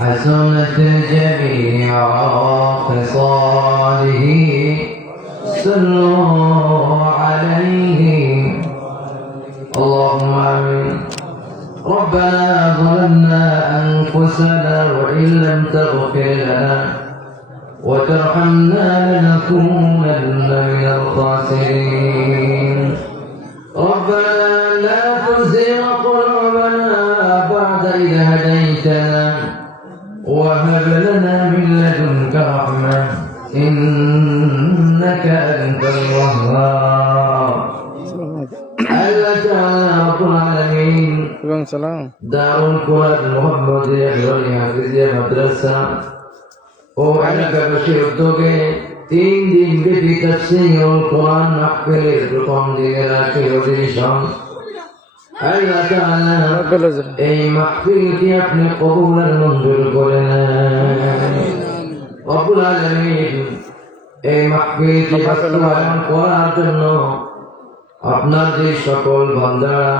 حسنت جميع خصاله صلوا عليه اللهم آمين. ربنا ظلمنا أنفسنا وإن لم تغفر لنا وترحمنا لنكونن من الخاسرين. ربنا لا تزغ قلوبنا بعد إذ هديتنا وهب لنا من لدنك رحمة إنك أنت الوهاب. الله تعالى رب العالمين دار القرآن المحمدية والحافظية مدرسة ও এলাকাবাসীর উদ্যোগে 3 দিন ব্যাপী তাফসীরুল কোরআন মাহফিলের প্রথম দিনের আখির অধিবেশন আল্লাহ তাআলা এই মাহফিলকে আপনি কবুল আর মঞ্জুর করে নেন। রব্বুল আলামিন এই মাহফিলকে বাস্তবায়ন করার জন্য আপনার যে সকল বান্দারা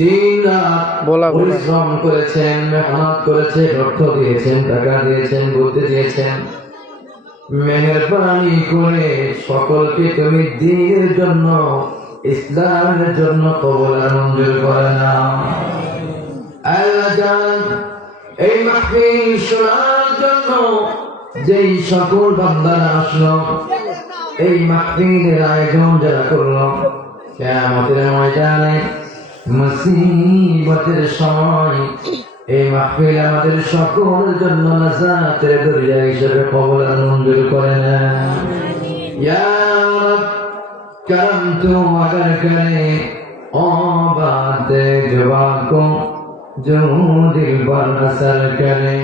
দিন রাত পরিশ্রম করেছেন, মেহনত করেছেন, অর্থ দিয়েছেন, টাকা দিয়েছেন, বুদ্ধি দিয়েছেন, মেহেরবানি করে সকলকে তুমি দ্বীনের জন্য, ইসলামের জন্য কবুল আর মঞ্জুর করে নাও। আল্লাহ জান এই মাহফিল শোনার জন্য যেই সকল বান্দারা আসলো, এই মাহফিলের আয়োজন যারা করলো, কিয়ামতের ময়দানে মুসিবতের সময় এই মাহফিল আমাদের সকলের জন্য নাজাতের দরিয়া হিসেবে কবুল আর মঞ্জুর করে নেন। ইয়া রাব করম তো अगर करे ओ बात जवा को जो दिल पर असर करे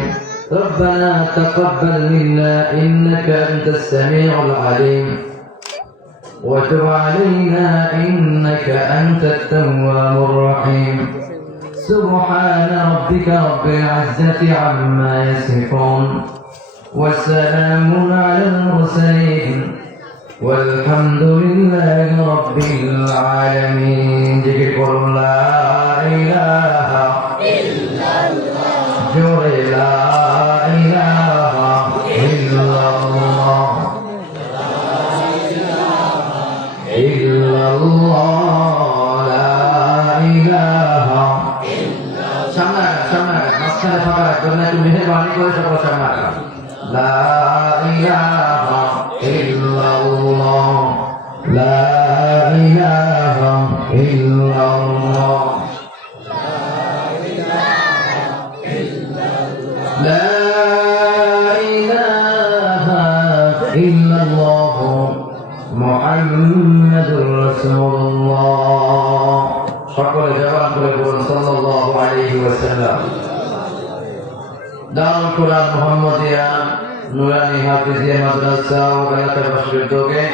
ربنا تقبل منا إنك أنت السميع العليم وتب علينا إنك أنت التواب الرحيم. سبحان ربك رب العزة عما يصفون والسلام على المرسلين والحمد لله رب العالمين. ذكر لا إله إلا الله لا إله إلا الله إلا الله لا إله إلا الله. সামনে মাঝখানে ফাঁকা রাখবেন না, একটু মেহেরবানি করে সকল সামনে রাখবেন। লা ইলাহা ইল্লাল্লাহ লা ইলাহা ইল্লাল্লাহ লা ইলাহা ইল্লাল্লাহ মুহাম্মাদুর রাসূলুল্লাহ। সকলে জবান করে বলুন সাল্লাল্লাহু আলাইহি ওয়াসাল্লাম। দারুল কোরআন মুহাম্মদিয়া নুরানি হাফিজিয়া মাদ্রাসা ও এলাকাবাসীর উদ্যোগে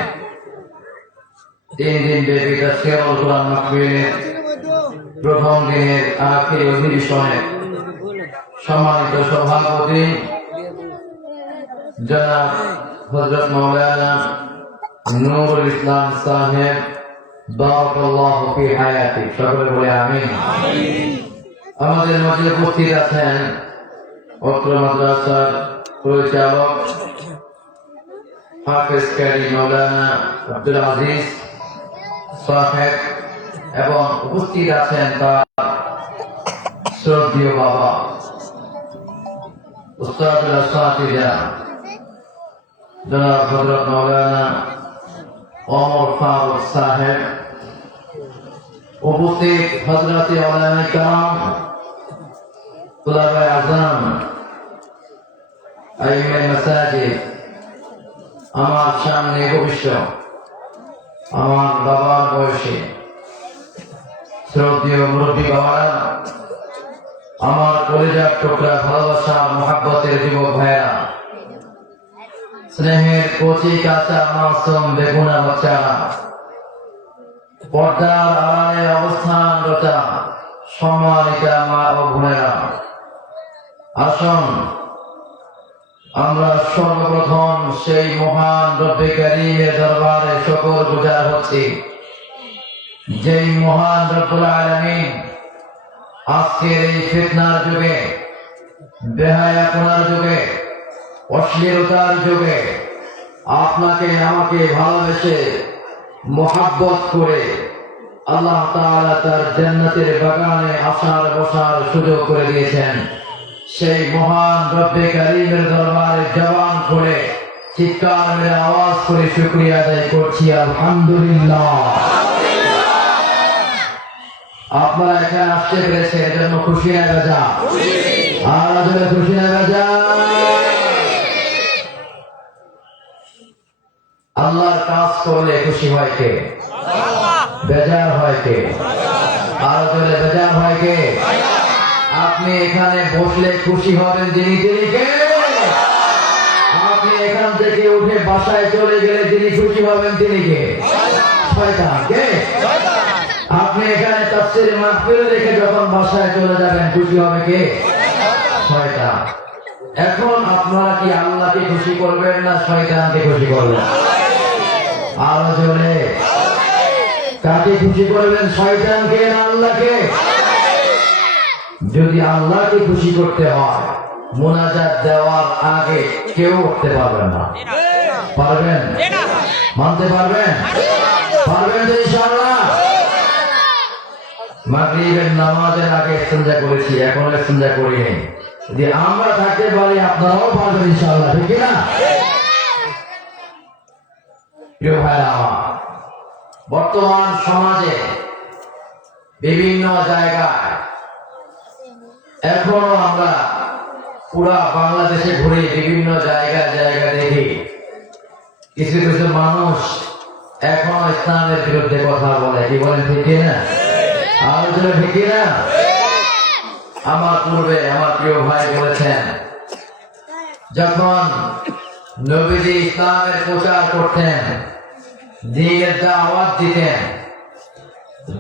3 দিন ব্যাপী তাফসীরুল কোরআন মাহফিলের প্রথম দিনের আখির অধিবেশনে সম্মানিত সভাপতি জনাব হযরত মাওলানা নূরুল ইসলাম সাহেব বারাকাল্লাহু ফি হায়াতি, সকলে বলে আমিন। আমাদের মাঝে উপস্থিত আছেন অত্র মাদ্রাসার পরিচালক হাফেজ কারি মাওলানা আব্দুল আজিজ সাহেব এবং উপস্থিত আছেন তার শ্রদ্ধেয় বাবা উস্তাদুল আসাতিজা জনাব হযরত মাওলানা ওমর ফারুক সাহেব, উপস্থিত হযরতে ওলামায়ে কেরাম, তুলাবায়ে আযম, আইমায়ে মাসাজিদ, আমার সামনে ভবিষ্য আমার বাবার বয়সে শ্রদ্ধেয় মুরব্বী বাবারা, আমার কলিজার টুকরা ভালোবাসা মহব্বতের যুবক ভাইয়েরা, স্নেহের কচি কাঁচা মাসুম বেগুনা বাচ্চারা, পর্দার আড়ালে অবস্থানরত সম্মানিতা মা ও বোনেরা, আসুন আমরা সর্বপ্রথম সেই মহান রব্বে কারীমের দরবারে শুকর গুজার হচ্ছি যেই মহান রব্বুল আলামিন আজকের এই ফিতনার যুগে, বেহায়াপনার যুগে, অশ্লীলতার যুগে আপনাকে আমাকে ভালোবেসে মোহাব্বত করে আল্লাহ তাআলা তার জান্নাতের বাগানে আসার বসার সুযোগ করে দিয়েছেন। সেই মহান রব্বে কারীমের দরবারে জবান করে চিৎকার মেরে আওয়াজ করে শুকরিয়া আদায় করছি, আলহামদুলিল্লাহ। আপনারা এখানে আসতে পেরেছেন, এজন্য খুশি না বেজা? আর আসলে খুশি না বেজা? আল্লাহর কাজ করলে খুশি হয় কে? বেজার হয় কে? আর আসলে বেজার হয় কে? আপনি এখানে বসলে খুশি হবেন যিনি, তিনি কে? আপনি এখান থেকে উঠে বাসায় চলে গেলে যিনি খুশি হবেন তিনি কে? শয়তান। কে? আপনি এখানে তাফসীর মাহফিল রেখে যখন বাসায় চলে যাবেন খুশি হবে কে? শয়তান। এখন আপনারা কি আল্লাহকে খুশি করবেন না শয়তানকে খুশি করবেন? আর জোরে কাকে খুশি করবেন, শয়তানকে না আল্লাহকে? যদি আল্লাহকে খুশি করতে হয় মুনাজাত দেওয়ার আগে কেউ উঠতে পারবেন না। পারবেন? মানতে পারবেন? পারবেন তো ইনশাআল্লাহ? মাগরিবের নামাজের আগে ইস্তেঞ্জা করেছি, এখন ইস্তেঞ্জা করি নাই। যদি আমরা থাকতে পারি আপনারাও পারবেন ইনশাআল্লাহ, ঠিক না? প্রিয় ভাইরা আমার, বর্তমান সমাজে বিভিন্ন জায়গায় এখনো আমরা পুরা বাংলাদেশে ঘুরে বিভিন্ন জায়গায় দেখি কিছু কিছু মানুষ এখনো ইসলামের বিরুদ্ধে কথা বলে। কি বলেন, ঠিক না? আলোচনা ঠিক না? আমার পূর্বে আমার প্রিয় ভাই বলেছেন, যখন নবীজি ইসলামের প্রচার করতেন, দ্বীনের দাওয়াত দিতেন,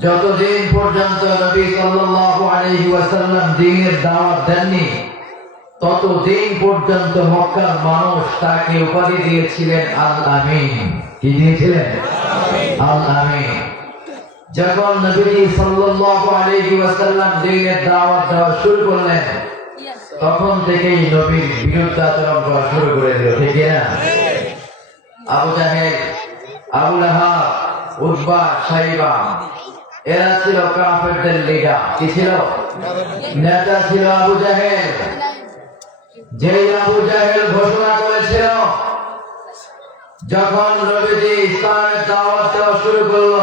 যতদিন পর্যন্ত নবী সাল্লাল্লাহু আলাইহি ওয়াসাল্লাম দ্বীনের দাওয়াত দেননি ততদিন পর্যন্ত মক্কার মানুষ তাকে উপাধি দিয়েছিলেন আল আমিন। কি দিয়েছিলেন? আল আমিন। যখন নবী সাল্লাল্লাহু আলাইহি ওয়াসাল্লাম দ্বীনের দাওয়াত দেওয়া শুরু করলেন তখন থেকেই নবীর বিরুদ্ধাচরণ করা শুরু করে দিল, ঠিক না? আবু জাহেল, আবু লাহাব, উতবা, শাইবা এরা ছিল কাফেরদের লিডার। কি ছিল? নেতা ছিল আবু জাহেল। যেই আবু জাহেল ঘোষণা করেছিল যখন নবীজি ইসলামের দাওয়াত দেওয়া শুরু করলো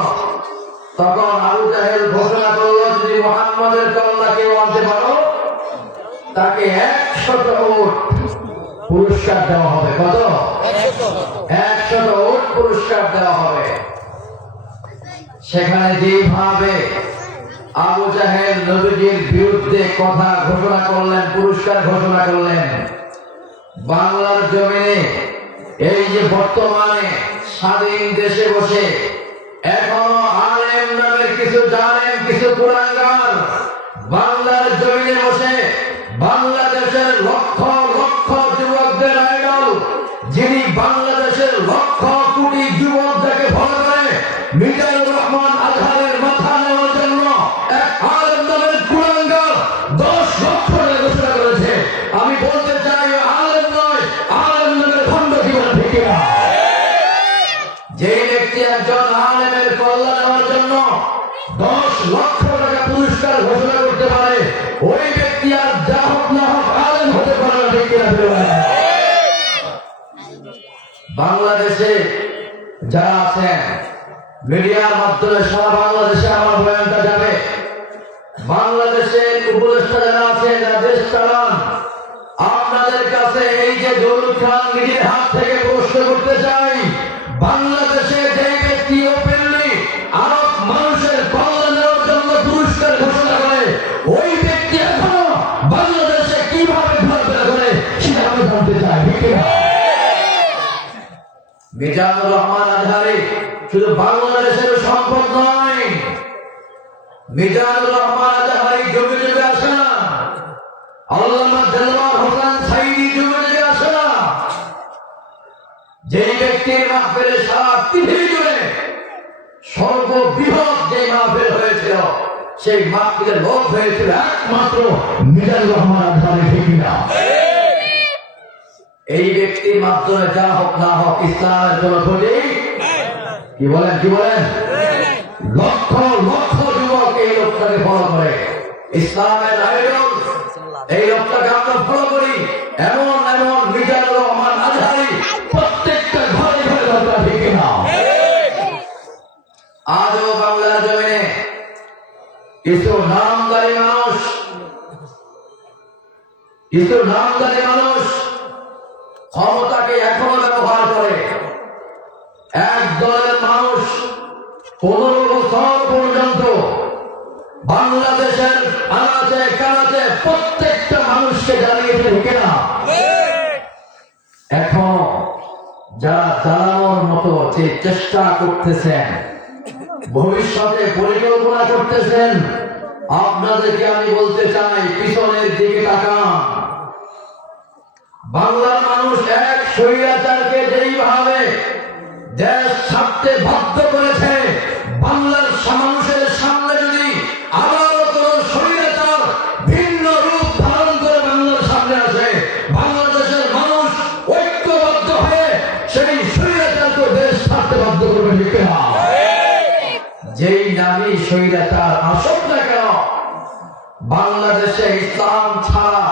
তখন আবু জাহেল ঘোষণা করলো, যদি মুহাম্মদের কল্লা কেউ আনতে পারো তাকে 100 উট পুরস্কার দেওয়া হবে। কত? 100 উট পুরস্কার দেওয়া হবে। সেখানে যেভাবে আবু জাহেল নবীজির বিরুদ্ধে কথা ঘোষণা করলেন, পুরস্কার ঘোষণা করলেন, বাংলার জমিনে এই যে বর্তমানে স্বাধীন দেশে বসে এখনো আলেম নামের কিছু জানেন, কিছু কুলাঙ্গার বাংলার জমিনে বসে বাংলাদেশের লক্ষ লক্ষ যুবকদের আইডল, যিনি বাংলাদেশের লক্ষ কোটি যুবকদেরকে ফলো করে মিজানুর রহমান আজহারের মাথা নেওয়ার জন্য এক আলেম নামের কুলাঙ্গার 10 লক্ষ টাকা ঘোষণা করেছে। আমি বলতে চাই আলেম নয়, আলেম নামের খণ্ড জীবন থেকে যে ব্যক্তি একজন আলেমের কল্যাণ নেওয়ার জন্য 10 লক্ষ টাকা পুরস্কার ঘোষণা করতে পারে ওই ব্যক্তি আর যা হোক না হোক আলেম হতে পারে না, ঠিক না? বাংলাদেশে যারা আছেন মিডিয়ার মাধ্যমে সারা বাংলাদেশে আমার বয়ানটা যাবে। বাংলাদেশের উপদেষ্টা যারা আছেন, যারা দেশ চালান, আপনাদের কাছে এই যে দৌলত খান নিজের হাত থেকে প্রশ্ন করতে চাই, বাংলাদেশে যে ব্যক্তি ওপেনলি আরব মানুষের কল্যাণের জন্য পুরস্কার ঘোষণা করে ওই ব্যক্তি এখনো বাংলাদেশে কিভাবে ঘোরাফেরা করে সেটা আমি জানতে চাই, ঠিক না? মিজানুর রহমান আজহারি শুধু বাংলাদেশের সম্পদ নয়, মিজানুর রহমান আজহারি যুগে যুগে আসে না, আল্লামা দেলওয়ার হোসেন সাইদি যুগে যুগে আসে না। যে ব্যক্তির মাহফিলে সারা পৃথিবী জুড়ে সর্ববৃহৎ যে সেই মাহফিলের লোক হয়েছিল একমাত্র মিজানুর রহমান আজহারি, ঠিক কিনা? এই ব্যক্তির মাধ্যমে যা হোক না হোক ইসলামের কোন ক্ষতি কি বলেন লক্ষ লক্ষ যুবক এই লোকটাকে ফলো করে, ইসলামের আইডল এই লোকটাকে আমরা ফলো করি। এমন এমন মিজানুর রহমান আজহারি প্রত্যেকটা ঘরে ঘরে দরকার, ঠিক কিনা? আজও বাংলার জমিনে কিছু নামদারি মানুষ ক্ষমতাকে এখনো ব্যবহার করে। এক দলের মানুষ 15 বছর পর্যন্ত বাংলাদেশের আনাচে কানাচে প্রত্যেকটা মানুষকে জানিয়েছে, ঠিক না? এখন যারা জ্বালানোর মতো যে চেষ্টা করতেছেন, ভবিষ্যতে পরিকল্পনা করতেছেন, আপনাদেরকে আমি বলতে চাই পিছনের দিকে তাকান। বাংলার মানুষ এক স্বৈরাচারকে যেইভাবে দেশ ছাড়তে বাধ্য করেছে, বাংলার মানুষের সামনে যদি আবারও কোন স্বৈরাচার ভিন্ন রূপ ধারণ করে বাংলার সামনে আসে, বাংলাদেশের মানুষ ঐক্যবদ্ধ হয়ে সেই স্বৈরাচারকে দেশ ছাড়তে বাধ্য করবে, ঠিক না? যেই নামই স্বৈরাচার আসুক না কেন, বাংলাদেশে ইসলাম ছাড়া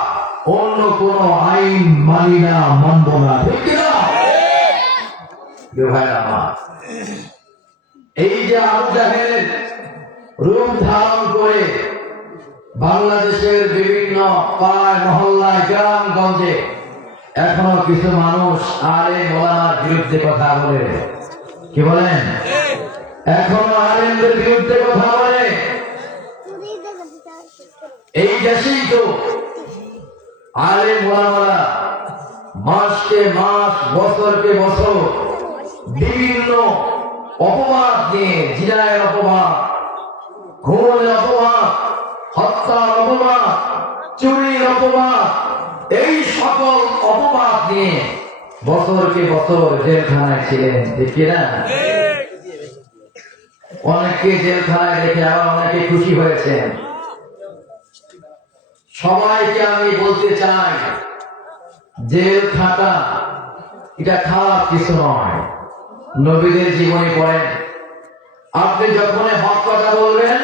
অন্য কোন আইন মানি না, মানব না, ঠিক কিনা? এই যে আবু জাহেল রূপ ধারণ করে বাংলাদেশের বিভিন্ন পাড়ায় মহল্লায় গ্রামগঞ্জে এখনো কিছু মানুষ আলেম ওলামার বিরুদ্ধে কথা বলে, কি বলেন? এখনো আলেমদের বিরুদ্ধে কথা বলে। এই দেশেই তো আলেম ওলামারা মাসকে মাস বছরকে বছর বিভিন্ন অপবাদ নিয়ে, জিনায়ের অপবাদ, খুনের অপবাদ, হত্যার অপবাদ, চুরির অপবাদ, এই সকল অপবাদ নিয়ে বছরকে বছর জেলখানায় ছিলেন, ঠিক না? অনেকে জেলখানায় রেখে আবার অনেকে খুশি হয়েছেন। সবাইকে আমি বলতে চাই, জেল খাটা এটা খারাপ কিছু নয়। নবীদের জীবনী পড়েন, আপনি যখন হক কথা বলবেন,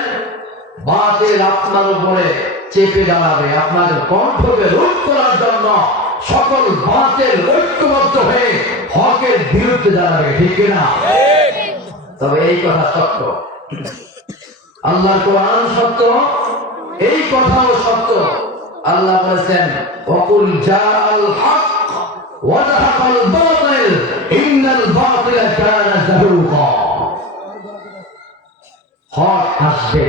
বাতিল আপনার উপরে চেপে দাঁড়াবে। আপনার কণ্ঠকে রোধ করার জন্য সকল বাতিল ঐক্যবদ্ধ হয়ে হকের বিরুদ্ধে দাঁড়াবে, ঠিক না? তবে এই কথা সত্য, আল্লাহর কোরআন সত্য, এই কথাও সত্য। আল্লাহ বলেছেন, ওয়াকুল জাআল হক ওয়া যাহাকাল বাতিল ইন্নাল বাতিলা কানা যাহুকা। হক আসবে,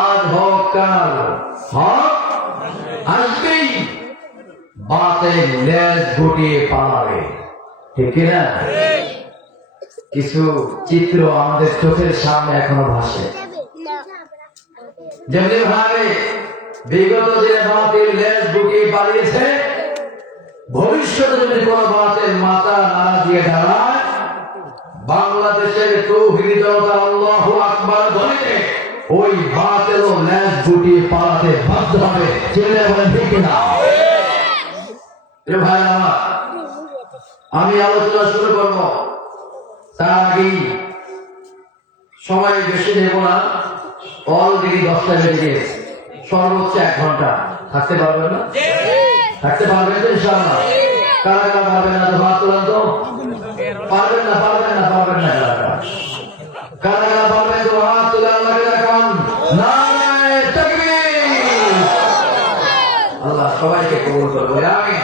আজ হোক কাল হক আসবেই, বাতিল লেজ গুটিয়ে পালাবে, ঠিক না? কিছু চিত্র আমাদের চোখের সামনে এখনো ভাসে। যেমনি ভাবে বিগত দিনে বাতিল লেজ গুটিয়ে পালিয়েছে, ভবিষ্যতে যদি কোন বাতিল মাথা নাড়া দিয়ে দাঁড়ায়, বাংলাদেশের তৌহিদি জনতা আল্লাহু আকবার ধ্বনিতে ওই বাতিল লেজ গুটিয়ে পালাতে বাধ্য হবে, চিল্লায়ে বলেন ঠিক না? ভাই আমার, আমি আলোচনা শুরু করব, তার আগেই সময় বেশি নেব না। অলরেডি 10টা বেজে গেছে, সর্বোচ্চ 1 ঘন্টা থাকতে পারবেন না? থাকতে পারবেন তো ইনশাআল্লাহ? কারা কারা পারবেন না? হাত তোলেন তো। পারবেন না? কারা কারা পারবেন তো হাত তুলে আল্লাহকে দেখান। নারায়ে তাকবীর। আল্লাহ সবাইকে কবুল করুন, বলি আমিন।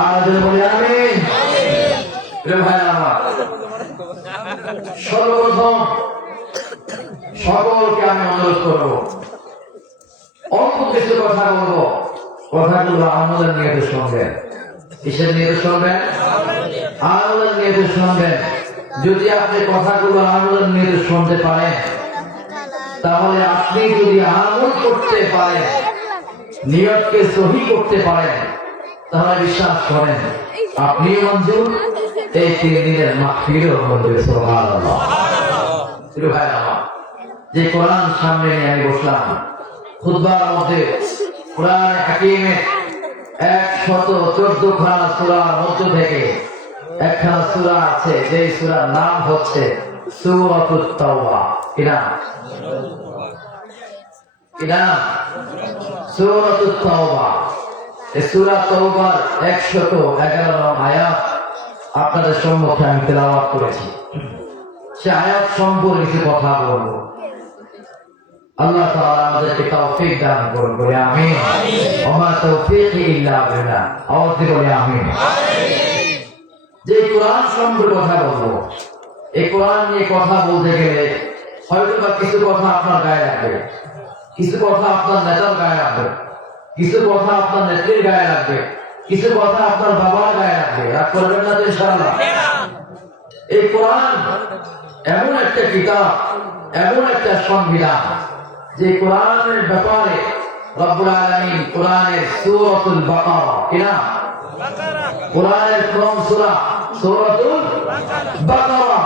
আর যদি বলি আমিন। প্রিয় ভাইরা আমার, সর্বপ্রথম সকলকে আমি অনুরোধ করব, অল্প কিছু কথা বলবো, কথাগুলো আমাদের নিয়ে শুনবেন। কিসের নিয়ে শুনবেন? আমাদের নিয়ে শুনবেন। যদি আপনি কথাগুলো আমাদের নিয়ে শুনতে পারেন, তাহলে আপনি যদি আমল করতে পারেন, নিয়তকে সহি করতে পারেন, তাহলে বিশ্বাস করেন আপনি মঞ্জুর, এই 3 দিনের মাহফিলও মঞ্জুর। সুবহানাল্লাহ। ভাই আমার, যে কোরআন সামনে নিয়ে আমি বসলাম, খুতবার মধ্যে কোরআন হাকিমের 114 খানা সূরার মধ্য থেকে একখানা সূরা আছে, যে সূরার নাম হচ্ছে সূরাতুত তাওবা। কি নাম? সূরাতুত তাওবা। এই সূরা তাওবার 111 নং আয়াত আপনাদের সম্মুখে আমি তেলাওয়াত করেছি। সে আয়াত সম্পর্কে কিছু কথা বলবো। আল্লাহ তাআলা আমাদেরকে তৌফিক দান করুন, বলে আমিন। ওমা তৌফিকি ইল্লা বিল্লাহ। আওয়াজ দিয়ে বলে আমিন। যে কোরআন সম্পর্কে কথা বলবো, এই কোরআন নিয়ে কথা বলতে গেলে হয়তো বা কিছু কথা আপনার গায়ে লাগবে, কিছু কথা আপনার নেতার গায়ে লাগবে, কিছু কথা আপনার নেত্রীর গায়ে লাগবে, কিছু কথা আপনার বাবার গায়ে লাগবে। রাগ করবেন না তো ইনশাআল্লাহ। এই কোরআন এমন একটা কিতাব, এমন একটা সংবিধান, যে কোরআনের ব্যাপারে রব্বুল আলামিন কোরআনের সূরাতুল বাকারা, কি নাম? কোরআনের প্রথম সূরা সূরাতুল বাকারা।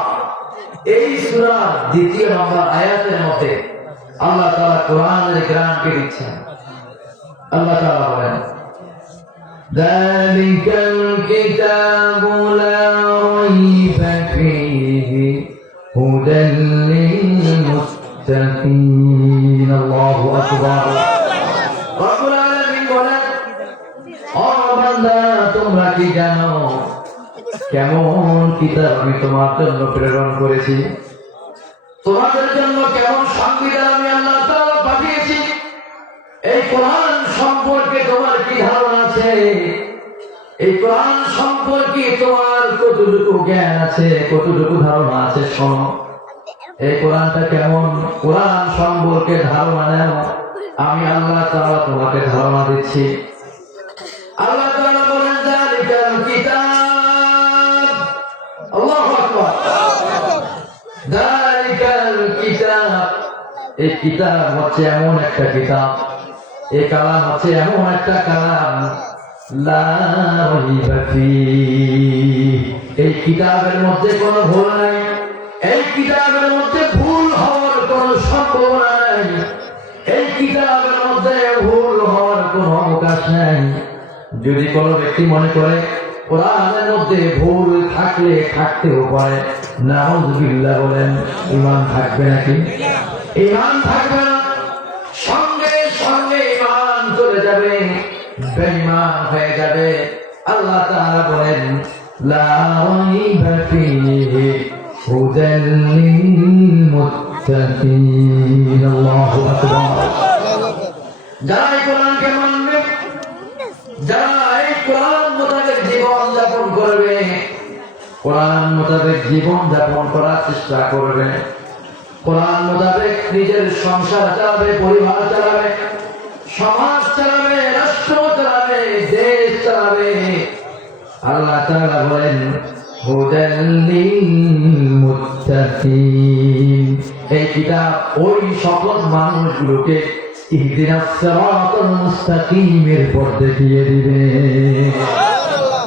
এই সূরার 2 নম্বর আয়াতের মধ্যে আল্লাহ তাআলা কোরআনের গ্রান্টকে দিচ্ছেন। আল্লাহ তাআলা বলেন, যালিকাল কিতাবু লা রাইবা ফীহি হুদাল লিল মুত্তাকিন। আল্লাহু আকবার। রব্বুল আলামিন বলেন, ও বান্দা, তোমরা কি জানো কেমন কিতাব আমি তোমার জন্য প্রেরণ করেছি? তোমাদের জন্য কেমন সংবিধান আমি আল্লাহ তাআলা পাঠিয়েছি? এই কোরআন সম্পর্কে তোমার কি ধারণা আছে? এই কোরআন সম্পর্কে তোমার কতটুকু জ্ঞান আছে, কতটুকু ধারণা আছে? শোনো, এই কোরআনটা কেমন, কোরআন সম্পর্কে ধারণা নাও। আমি আল্লাহ তাআলা তোমাকে ধারণা দিচ্ছি। আল্লাহ তাআলা বলেন, যালিকাল কিতাব। আল্লাহু আকবার। যালিকাল কিতাব। এই কিতাব হচ্ছে এমন একটা কিতাব, এই কালাম হচ্ছে এমন একটা কালাম, লা রাইবা ফীহি। এই কিতাবের মধ্যে কোনো ভুল নাই, এই কিতাবের মধ্যে ভুল হওয়ার কোনো সম্ভাবনা নাই, এই কিতাবের মধ্যে ভুল হওয়ার কোনো অবকাশ নাই। যদি কোনো ব্যক্তি মনে করে কোরআনের মধ্যে ভুল থাকলে থাকতেও পারে, নাউযুবিল্লাহ বলেন, ঈমান থাকবে নাকি? ঈমান থাকবে না, সঙ্গে সঙ্গে ঈমান চলে যাবে, বেঈমান হয়ে যাবে। আল্লাহ তাআলা বলেন, লা রাইবা ফীহি হুদাল লিল মুত্তাকিন। আল্লাহু আকবার। যারা এই কোরআনকে মানবে, যারা এই কোরআন মোতাবেক জীবন যাপন করবে, কোরআন মোতাবেক জীবন যাপন করার চেষ্টা করবে, কোরআন মোতাবেক নিজের সংসার চালাবে, পরিবার চালাবে, সমাজ চালাবে, রাষ্ট্র চালাবে, দেশ চালাবে। আল্লাহ তাআলা বলেন, হুদাল লিল মুত্তাকিন। এই কিতাব ওই সকল মানুষগুলোকে ইহদিনাস সিরাতাল মুস্তাকিমের পথ দেখিয়ে দিবে,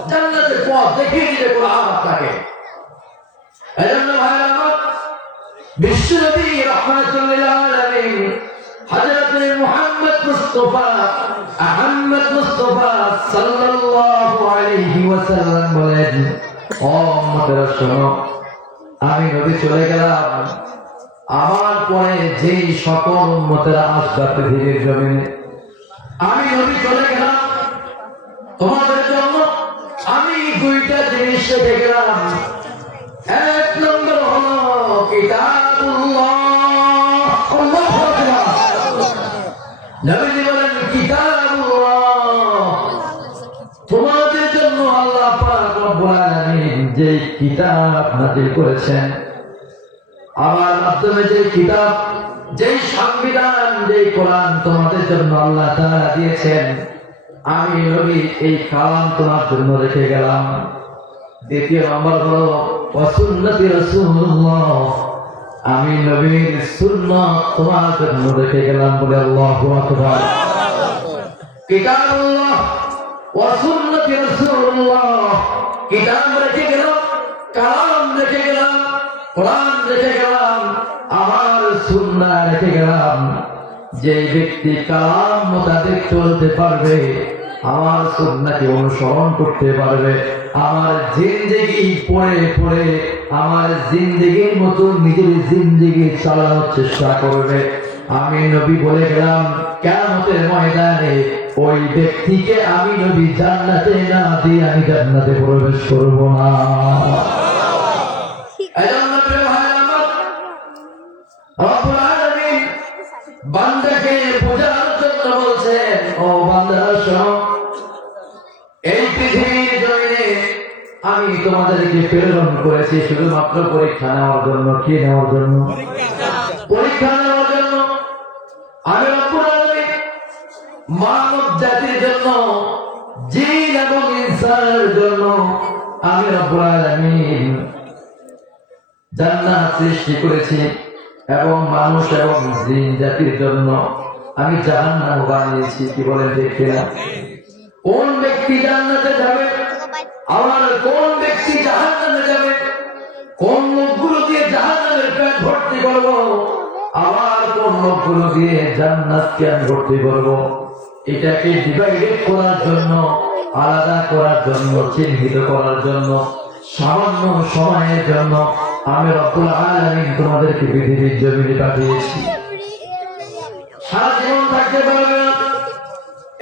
জান্নাতের পথ দেখিয়ে দিবে কোরআন আপনাকে। এজন্য ভাইরা আমার, বিশ্বনবী রাহমাতুল লিল আলামিন হযরত মুহাম্মদ মুস্তাফা আহমদ মুস্তাফা সাল্লাল্লাহু আলাইহি ওয়াসাল্লাম বলেন, ও উম্মতেরা শোনো, আমি নবী চলে গেলাম, আমার পরে যেই সকল উম্মতেরা আসবে পৃথিবীর জমিনে, আমি নবী চলে গেলাম, তোমাদের জন্য আমি 2টা জিনিস রেখে গেলাম। 1 নম্বর হলো কিতাবুল্লাহ। আল্লাহু আকবার। নবীজি বলেন, কিতাবুল্লাহ, তোমাদের জন্য আল্লাহ পাক রব্বুল আলামিন যে কিতাব নাযিল করেছেন, আমার মাধ্যমে যে কিতাব, যে সংবিধান, যে কোরআন তোমাদের জন্য আল্লাহ তাআলা দিয়েছেন, আমি নবী এই কালাম তোমার জন্য রেখে গেলাম। 2 নম্বর হলো সুন্নতি রাসূলুল্লাহ, আমি নবীর সুন্নাত তোমার জন্য রেখে গেলাম। বলে আল্লাহু আকবার। কিতাবুল্লাহ ওয়া সুন্নতি রাসূলুল্লাহ, কিতাব রেখে গেলাম, কালাম রেখে গেলাম, কোরআন রেখে গেলাম, আমার সুন্নাহ রেখে গেলাম। যে ব্যক্তি কালাম মোতাবেক চলতে পারবে, আমার সুন্নাহকে অনুসরণ করতে পারবে, আমার জিন্দেগি পড়ে পড়ে আমার জিন্দেগির মতো নিজের জিন্দেগি চালানোর চেষ্টা করবে, আমি নবী বলে গেলাম কিয়ামতের ময়দানে ওই ব্যক্তিকে আমি নবী জান্নাতে না দিয়ে আমি জান্নাতে প্রবেশ করব না। বান্দাকে বোঝার জন্য বলছেন, ও বান্দা শোনো, এই পৃথিবীর জমিনে আমি তোমাদেরকে প্রেরণ করেছি শুধুমাত্র পরীক্ষা নেওয়ার জন্য। কি নেওয়ার জন্য? পরীক্ষা নেওয়ার জন্য। আমি রব্বুল আলামিন মানব জাতির জন্য, জিন এবং ইনসানের জন্য আমি রব্বুল আলামিন জান্নাত সৃষ্টি করেছি, এবং মানুষ এবং জিন জাতির জন্য আমি জাহান্নাম বানিয়েছি। কি বলেন দেখে না? কোন ব্যক্তি জান্নাতে যাবে, আমার কোন ব্যক্তি জাহান্নামে যাবে, কোন লোকগুলো দিয়ে জাহান্নামের পেট ভর্তি করব, আবার কোন লোকগুলো দিয়ে জান্নাতকে আমি ভর্তি করব, এটাকে ডিভাইডেড করার জন্য, আলাদা করার জন্য, চিহ্নিত করার জন্য, সামান্য সময়ের জন্য আমি রব্বুল আলামিন তোমাদেরকে পৃথিবীর জমিনে পাঠিয়েছি। সারা জীবন থাকতে পারবে না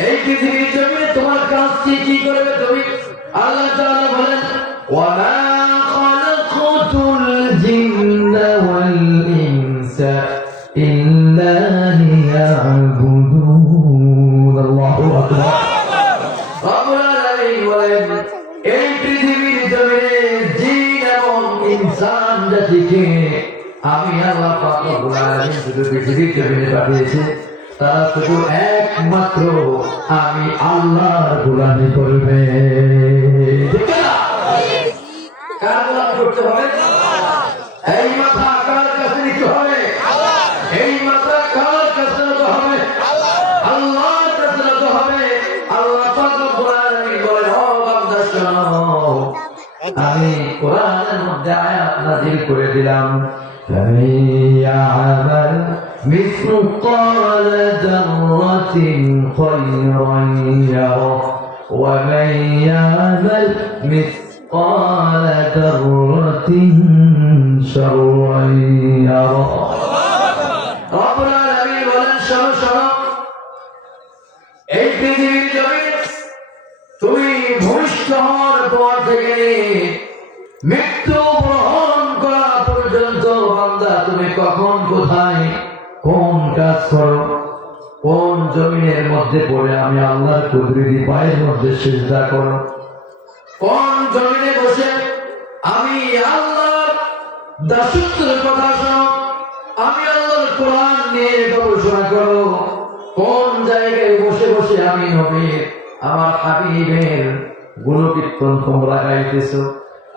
এই পৃথিবীর জমিনে। তোমার কাজ কি করবে তুমি? আল্লাহ তাআলা বলেন, ওয়ামা খালাকুতুল জিন্না ওয়াল ইনসা ইল্লা লিয়াবুদুন। আল্লাহু আকবার। রব্বুল আলামিন বলেন, এই পৃথিবীর জমিনে জিন এবং ইনসান জাতিকে আমি আল্লাহ পাক রব্বুল আলামিন শুধু পৃথিবীর জমিনে পাঠিয়েছি, তারা শুধু একমাত্র আমি আল্লাহর গোলামি করবে। কার গোলামি করতে হবে? এই মাথা কার কাছে নিতে হবে? এই মাথা কার কাছে নিতে হবে? আল্লাহর কাছে নিতে হবে। আল্লাহ পাক রব্বুল আলামিন বলেন, ও বান্দা শোনো, আমি কোরআনের মধ্যে আয়াত নাযিল করে দিলাম, فَمَن مثقال ذرة خيرا يره ومن يعمل مثقال ذرة شرا يره। রব্বুল আলামিন বলেন, শোনো শোনো, এই পৃথিবীর জমিনে তুমি ভূমিষ্ঠ হওয়ার পর থেকে মৃত্যু গ্রহণ করা পর্যন্ত বান্দা তুমি কখন, কোথায়, কোন কাজ করো, কোন জমিনের মধ্যে পড়ে আমি আল্লাহর কুদরতি পায়ের মধ্যে সিজদা করো, কোন জমিনে বসে আমি আল্লাহর দাসত্বের কথা শোনো, আমি আল্লাহর কোরআন নিয়ে গবেষণা করো, কোন জায়গায় বসে বসে আমি নবীর, আমার হাবিবের গুণকীর্তন তোমরা গাইতেছো,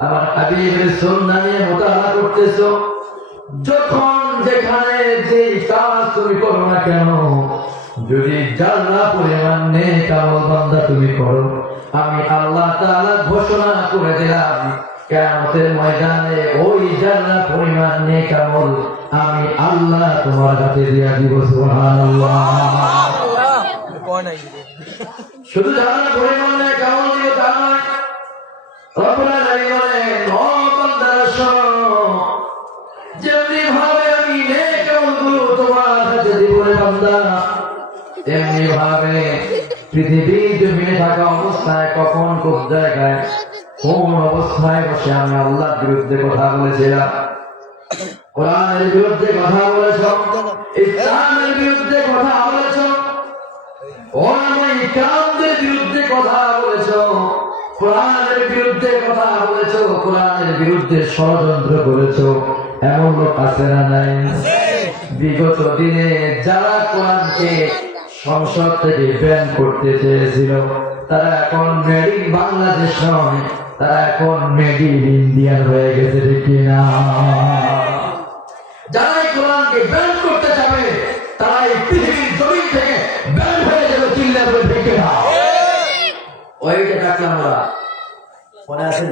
আমার হাবিবের সুন্নাহ নিয়ে মুতালা করতেছো। যখন যেখানে যে কাজ তুমি করো না কেন, যদি জান্নাত পরিমাণ নেক আমল বান্দা তুমি করো, আমি আল্লাহ তাআলা ঘোষণা করে দিলাম কিয়ামতের ময়দানে ওই জান্নাত পরিমাণ নেক আমল আমি আল্লাহ তোমার হাতে দিয়া দিব। সুবহানাল্লাহ। শুধু জান্নাত পরিমাণ নেক আমল দিয়ে তা নয়, রব্বুল আলামিন বলেন, ও বান্দা শোনো, যেমনি ভাবে আমি নেক আমলগুলো তোমার হাতে দিব রে বান্দা, তেমনি ভাবে পৃথিবীর জমিনে থাকা অবস্থায় কখন, কোন জায়গায়, কোন অবস্থায় বসে আমি আল্লাহর বিরুদ্ধে কথা বলেছিলাম, কোরআনের বিরুদ্ধে কথা বলেছ, ইসলামের বিরুদ্ধে কথা বলেছ, ওলামায়ে ইকরামদের বিরুদ্ধে কথা বলেছ, কোরআনের বিরুদ্ধে কথা বলেছ, কোরআনের বিরুদ্ধে ষড়যন্ত্র করেছ, এমন লোক আছে না নাই? বিগত দিনে যারা কোরআনকে সংসদ থেকে ব্যান করতে চেয়েছিল, তারা এখন মেড ইন বাংলাদেশ নয়, তারা এখন মেড ইন ইন্ডিয়ান হয়ে গেছে, ঠিক না? যারা কোরআনকে ব্যান করতে যাবে তারা এই পৃথিবীর জমিন থেকে ব্যান হয়ে যাবে, চিল্লা করে ঠিক না? ওইটা ডাকলাম ওরা, মনে আছে?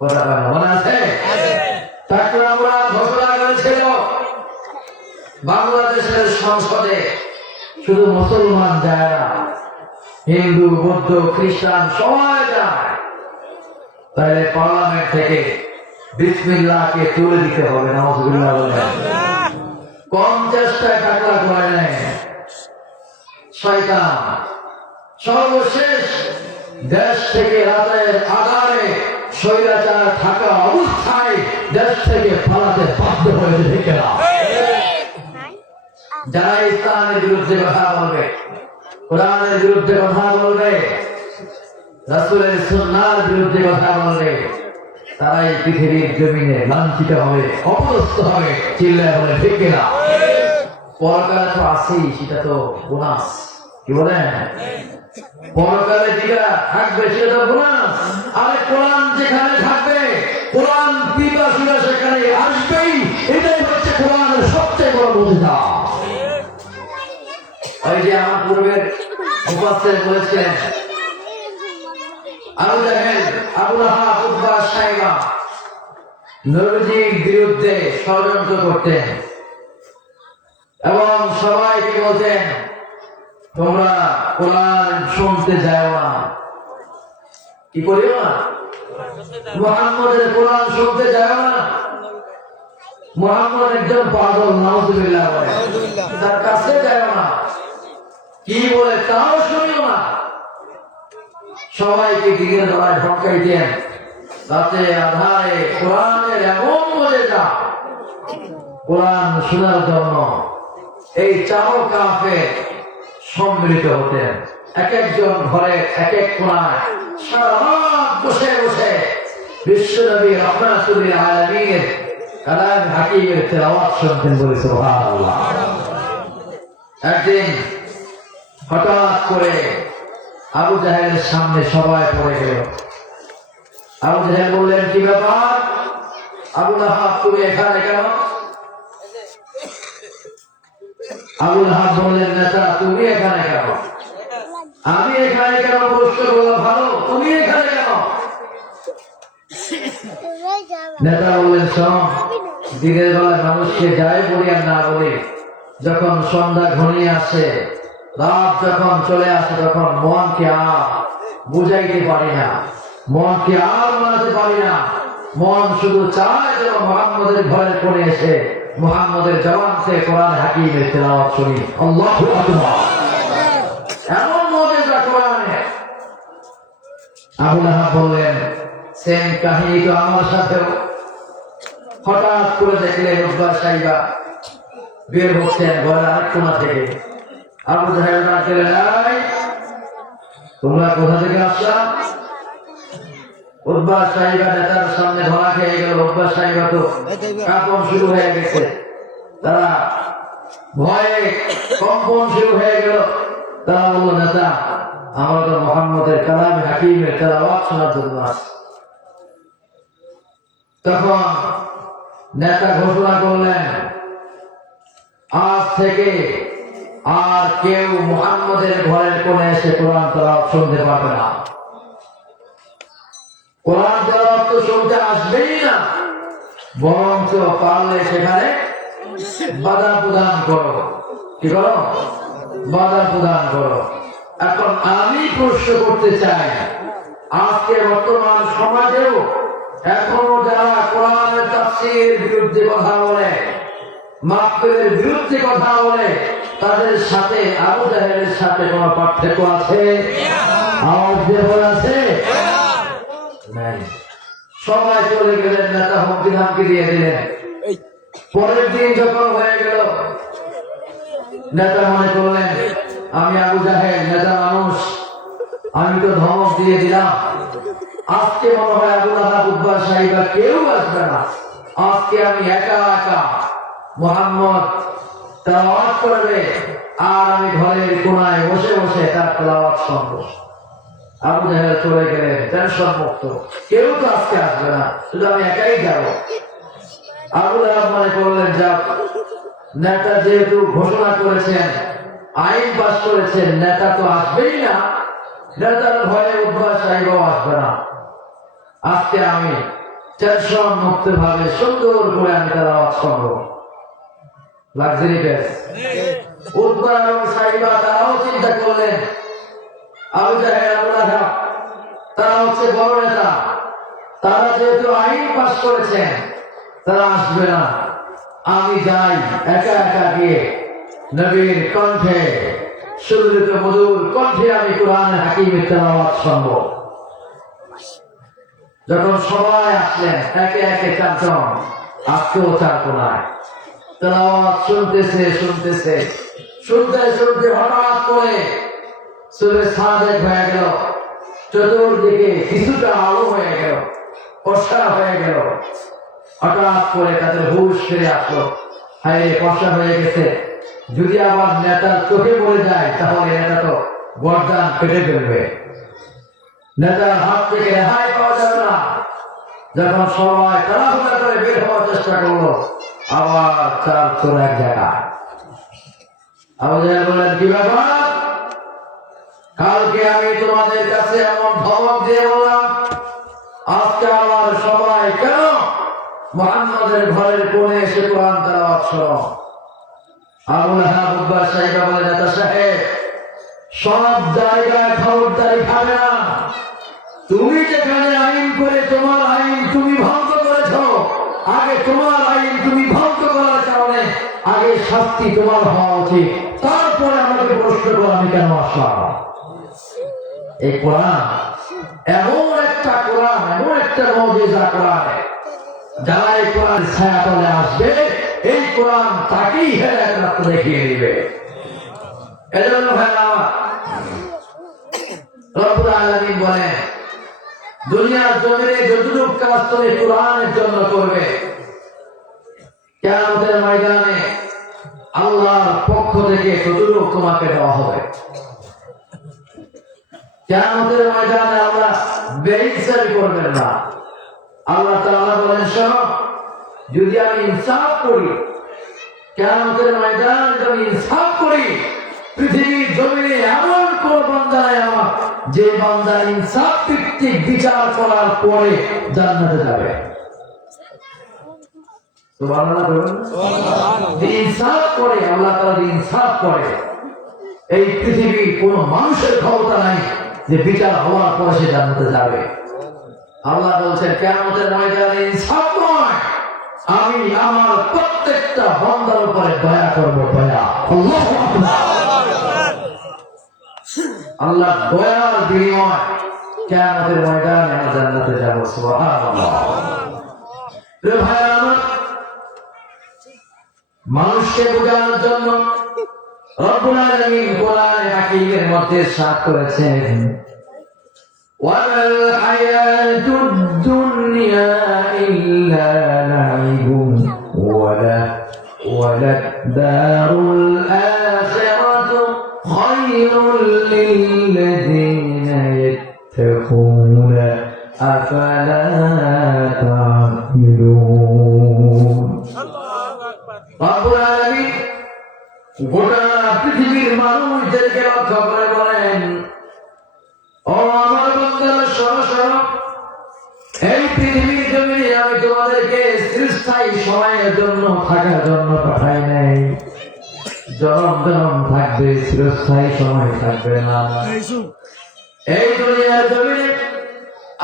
মনে আছে? সংসদে শুধু মুসলমান যায় না, হিন্দু, বৌদ্ধ, খ্রিস্টান সবাই যায়। তাহলে পার্লামেন্ট থেকে বিসমিল্লাহকে তুলে দিতে হবে। নাউজুবিল্লাহ বলেন। 50টায় টাকা করে নেয় শয়তান। সর্বশেষ দেশ থেকে রাতের আধারে স্বৈরাচার থাকা অবস্থায় দেশ থেকে পালাতে বাধ্য হয়েছে। ঠিক না? যারা ইসলামের বিরুদ্ধে কথা বলবে, কোরআনের বিরুদ্ধে কথা বলবে, রাসূলের সুন্নাহর বিরুদ্ধে কথা বলবে, তারাই পৃথিবীর জমিনে লাঞ্ছিত হবে, অপদস্থ হবে। চিল্লায় বলে ঠিক কিনা? পরকালে তো আছেই, সেটা তো বোনাস। কি বলেন? পরকালে যেটা থাকবে সেটা তো বোনাস। আরে কোরআন যেখানে থাকবে, কোরআন পিপাসুরা সেখানে আসবেই। এটাই হচ্ছে কোরআনের সবচেয়ে বড় মুজিজা। ওই যে আমার পূর্বের মুফাসসির বলেছেন, আবু জাহেল, আবু লাহাব, উতবা, শাইবা নবীজির বিরুদ্ধে ষড়যন্ত্র করতেন এবং সবাইকে বলতেন, তোমরা কোরআন শুনতে যাও না। কি করিও না? মুহাম্মদের কোরআন শুনতে যাও না। মুহাম্মদ একজন পাগল, নাউজুবিল্লাহ বলে, তার কাছে যাও না। কি বলে তাও শুনিও না। সবাইকে দিনের বেলায় ঢকাইতেন, রাতে আধারে কোরআনের এমন মুজিজা। কোরআন শোনার জন্য এই চার কাফের সম্মিলিত হতেন। এক একজন ঘরে এক এক কোণায় সারা রাত বসে বসে বিশ্বনবী রাহমাতুল লিল আলামিনের কালাম হাকিমের তেলাওয়াত শুনতেন। বলে সুবহানাল্লাহ। একদিন হঠাৎ করে আবু জাহেলের সামনে সবাই পড়ে গেল। আবু জাহেল বললেন, কি ব্যাপার আবু লাহাব, তুমি এখানে কেন? আবু লাহাব বললেন, নেতা তুমি এখানে কেন? আমি এখানে কেন? প্রশ্ন করলো, ভালো, তুমি এখানে কেন? নেতা বললেন, শোন, দিনের বেলায় মানুষকে যাই বলি আর না বলি, যখন সন্ধ্যা ঘনিয়ে আসে, রাত যখন চলে আসে, তখন মনকে আর বুঝাইতে পারি না, মনকে আর মানাতে পারি না। মন শুধু চায় যেন মুহাম্মদের ঘরের কোণে এসে মুহাম্মদের জবান থেকে কোরআন হাকিমের তেলাওয়াত শুনি। আল্লাহু আকবার। এমন মুজিজা কোরআনে। আবু লাহাব বললেন, সেম কাহিনী তো আমার সাথেও। হঠাৎ করে দেখলেন উতবা সাইবা বের হচ্ছেন ঘরের আরেক কোণা থেকে। আবু জাহেল ডাক দিলেন, এই তোমরা কোথা থেকে আসলা? উতবা সাইবা নেতার সামনে ধরা খেয়ে গেল। উতবা সাইবা তো কাঁপন শুরু হয়ে গেছে, তারা ভয়ে কম্পন শুরু হয়ে গেল। তারা বলল, নেতা আমরা তো মুহাম্মদের কালাম হাকিমের তেলাওয়াত শোনার জন্য আসছি। তখন নেতা ঘোষণা করলেন, আজ থেকে আর কেউ মুহাম্মদের ঘরের কোণে এসে কোরআন তেলাওয়াত শুনতে পারবে না। কোরআন তেলাওয়াত তো শুনতে আসবেই না, বরঞ্চ পারলে সেখানে বাধা প্রদান করো। কি করো? বাধা প্রদান করো। এখন আমি প্রশ্ন করতে চাই, আজকে বর্তমান সমাজেও এখনো যারা কোরআনের তাফসীরের বিরুদ্ধে কথা বলে, মাহফিলের বিরুদ্ধে কথা বলে, তাদের সাথে আবু জাহেলের সাথে কোন পার্থক্য আছে? আওয়াজ দিয়ে বলে আছে? নাই। সবাই চলে গেলেন, নেতা হুমকি ধামকি দিয়ে দিলেন। পরের দিন যখন হয়ে গেল, নেতা মনে করলেন, আমি আবু জাহেল নেতা মানুষ, আমি তো ধমক দিয়ে দিলাম, আজকে মনে হয় আবু লাহাব, উতবা সাইবা কেউ আসবে না। আজকে আমি একা একা মুহাম্মদ তেলাওয়াত করবে আর আমি ঘরের কোণায় বসে বসে তার তেলাওয়াত শুনবো। আবু জাহেল চলে গেলেন টেনশন মুক্ত, কেউ তো আজকে আসবে না, শুধু আমি একাই যাব। আবু লাহাব মনে করলেন, যা নেতা যেহেতু ঘোষণা করেছেন, আইন পাস করেছেন, নেতা তো আসবেই না, নেতার ভয়ে উতবা সাইবাও আসবে না। আজকে আমি টেনশন মুক্ত ভাবে সুন্দর করে আমি তেলাওয়াত করব। Luxury pace. উতবা এবং সাইবা তারাও চিন্তা করলেন আবু জাহেল আবু লাহাব তারা হচ্ছে বড় নেতা, তারা যেহেতু আইন পাস করেছেন তারা আসবে না, আমি যাই একা একা গিয়ে নবীর কণ্ঠে সুললিত মধুর কণ্ঠে আমি কোরআন হাকিমের তেলাওয়াত শুনব। যখন সবাই আসলেন একে একে চারজন, আজকেও চার কোনায় তেলাওয়াত শুনতে শুনতে হঠাৎ করে সূরা সাদেক হয়ে গেল, চতুর্দিকে কিছুটা আলো হয়ে গেল, ফর্সা হয়ে গেল। হঠাৎ করে তাদের হুঁশ ফিরে আসলো, হায় ফর্সা হয়ে গেছে, যদি আবার নেতার চোখে পড়ে যায় তাহলে নেতা তো গর্দান কেটে ফেলবে, নেতার হাত থেকে রেহাই পাওয়া যাবে না। যখন সবাই তাড়াহুড়া করে বের হওয়ার চেষ্টা করলো, আবার চার চোর এক জায়গায়। আবু জাহেল বললেন, কি ব্যাপার? কালকে আমি তোমাদের কাছে এমন ধমক দিয়ে বললাম, আজকে আবার সবাই কেন মুহাম্মাদের ঘরের কোণে এসে কোরআন তেলাওয়াত শোনো? আবু লাহাব উতবা সাইবা বলে, নেতা সাহেব, সব জায়গায় খবরদারি খাবে না। তুমি যেখানে আইন করে তোমার আইন তুমি ভঙ্গ করেছ, আগে তোমার আইন তুমি ভঙ্গ করার কারণে আগে শাস্তি তোমার হওয়া উচিত, তারপরে আমাকে প্রশ্ন করো আমি কেন আসলাম। এই কোরআন এমন একটা কোরআন, এমন একটা মুজিজা কোরআন, যারা এই কোরআন ছায়াতলে আসবে এই কোরআন তাকেই হেদায়েত রাস্তা দেখিয়ে দিবে। এজন্য ভাইরা রব্বুল আলামিন বলেন, দুনিয়ার জমিনে যতটুকু কাজ তুমি কোরআনের জন্য করবে, কিয়ামতের ময়দানে আল্লাহর পক্ষ থেকে ততটুকু তোমাকে দেওয়া হবে। কিয়ামতের ময়দানে আল্লাহ বেইনসাফি করবেন না। আল্লাহ তাআলা বলেন, শোনো, যদি আমি ইনসাফ করি, কিয়ামতের ময়দানে যদি ইনসাফ করি, পৃথিবীর জমিনে এমন কোন বান্দা নাই আমার যে বান্দা ইনসাফ ভিত্তিক বিচার করার পরে জান্নাতে যাবে। সুবহানাল্লাহ বলুন। ইনসাফ করে আল্লাহ তাআলা ইনসাফ করে, এই পৃথিবীর কোন মানুষের ক্ষমতা নাই যে বিচার হওয়ার পরে সে জান্নাতে যাবে। আল্লাহ বলছেন, কিয়ামতের ময়দানে ইনসাফ নয়, আমি আমার প্রত্যেকটা বান্দার উপরে দয়া করব, দয়া। আল্লাহু আকবার। আল্লাহ দয়ার বিনিময় কিয়ামতের ময়দানে আমরা জান্নাতে যাব। সুবহানাল্লাহ। প্রিয় ভাইরা আমার, মানুষকে বোঝানোর জন্য রব্বুল আলামিন কোরআনে হাকিমের মধ্যে ইরশাদ করেছেন, ওয়াল হায়াতুদ দুনিয়া ইল্লা লাইবুন ওয়ালাদ দারুল আখিরাতু খায়রুল লিল্লাযীনা ইয়াত্তাকুনা আফালা তা'কিলুন। রব্বুল আলামিন গোটা পৃথিবীর মানুষদেরকে লক্ষ্য করে বলেন, ও আমার বান্দারা, শোনো, এই পৃথিবীর জমিনে আমি তোমাদেরকে চিরস্থায়ী সময়ের জন্য থাকার জন্য পাঠাই নাই। জনম থাকবে, চিরস্থায়ী সময় থাকবে না। এই দুনিয়ার জমিনে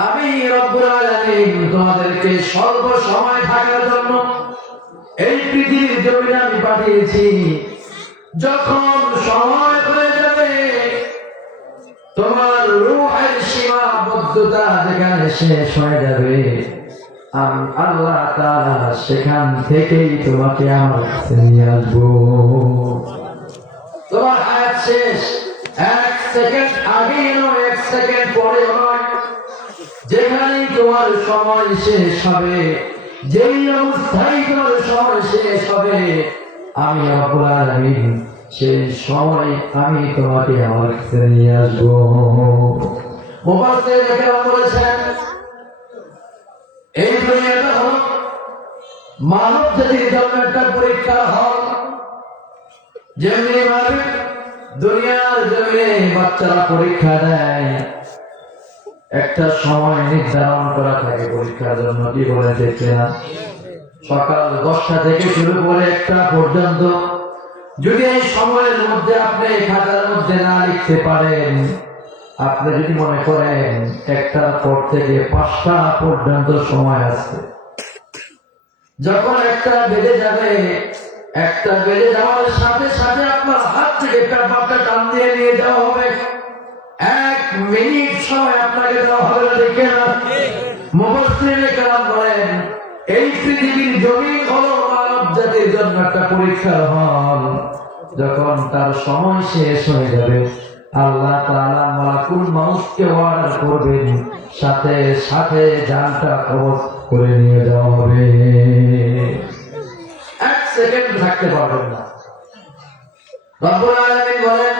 আমি রব্বুল আলামিন তোমাদেরকে স্বল্প সময় থাকার জন্য এই পৃথিবীর জমিনে আমি পাঠিয়েছি। যখন সময় হয়ে যাবে, তোমার রূহের সীমাবদ্ধতা যেখানে শেষ হয়ে যাবে, আমি আল্লাহ তাআলা সেখান থেকেই তোমাকে আমার কাছে নিয়ে আসবো। তোমার হায়াত শেষ, 1 সেকেন্ড আগে নয়, 1 সেকেন্ড পরে নয়, যেখানেই তোমার সময় শেষ হবে, যেই অবস্থায় তোমার সময় শেষ হবে, আমি রব্বুল আলামিন সেই সময় আমি তোমাকে আমার কাছে নিয়ে আসবো। মুফাসসির কেরাম বলেছেন, এই দুনিয়াটা হলো মানব জাতির জন্য একটা পরীক্ষার হল। যেমনি ভাবে দুনিয়ার জমিনে বাচ্চারা পরীক্ষা দেয়, একটা সময় নির্ধারণ করা থাকে পরীক্ষার জন্য, কি বলে দেখছে না? সকাল 10টা থেকে শুরু করে 1টা পর্যন্ত যদি এই সময়ের মধ্যে আপনি খাতার মধ্যে না লিখতে পারেন, আপনি যদি মনে করেন 1টার পর থেকে 5টা পর্যন্ত সময় আছে, যখন 1টা বেজে যাবে, 1টা বেজে যাওয়ার সাথে সাথে আপনার হাত থেকে পেপারটা টান দিয়ে নিয়ে যাওয়া হবে। 1 মিনিট সময় আপনাকে দেওয়া হবে। দেখে না, মুফাসসিরিনে কেরাম বলেন এই পৃথিবীর জমিন হলো মানব জাতির জন্য একটা পরীক্ষার হল। যখন তার সময় শেষ হয়ে যাবে, আল্লাহ তাআলা মালাকুল মাউতকে অর্ডার করবেন, সাথে সাথে জানটা কবজ করে নিয়ে যাওয়া হবে। 1 সেকেন্ড থাকতে পারবেন না। রব্বুল আলামিন বলেন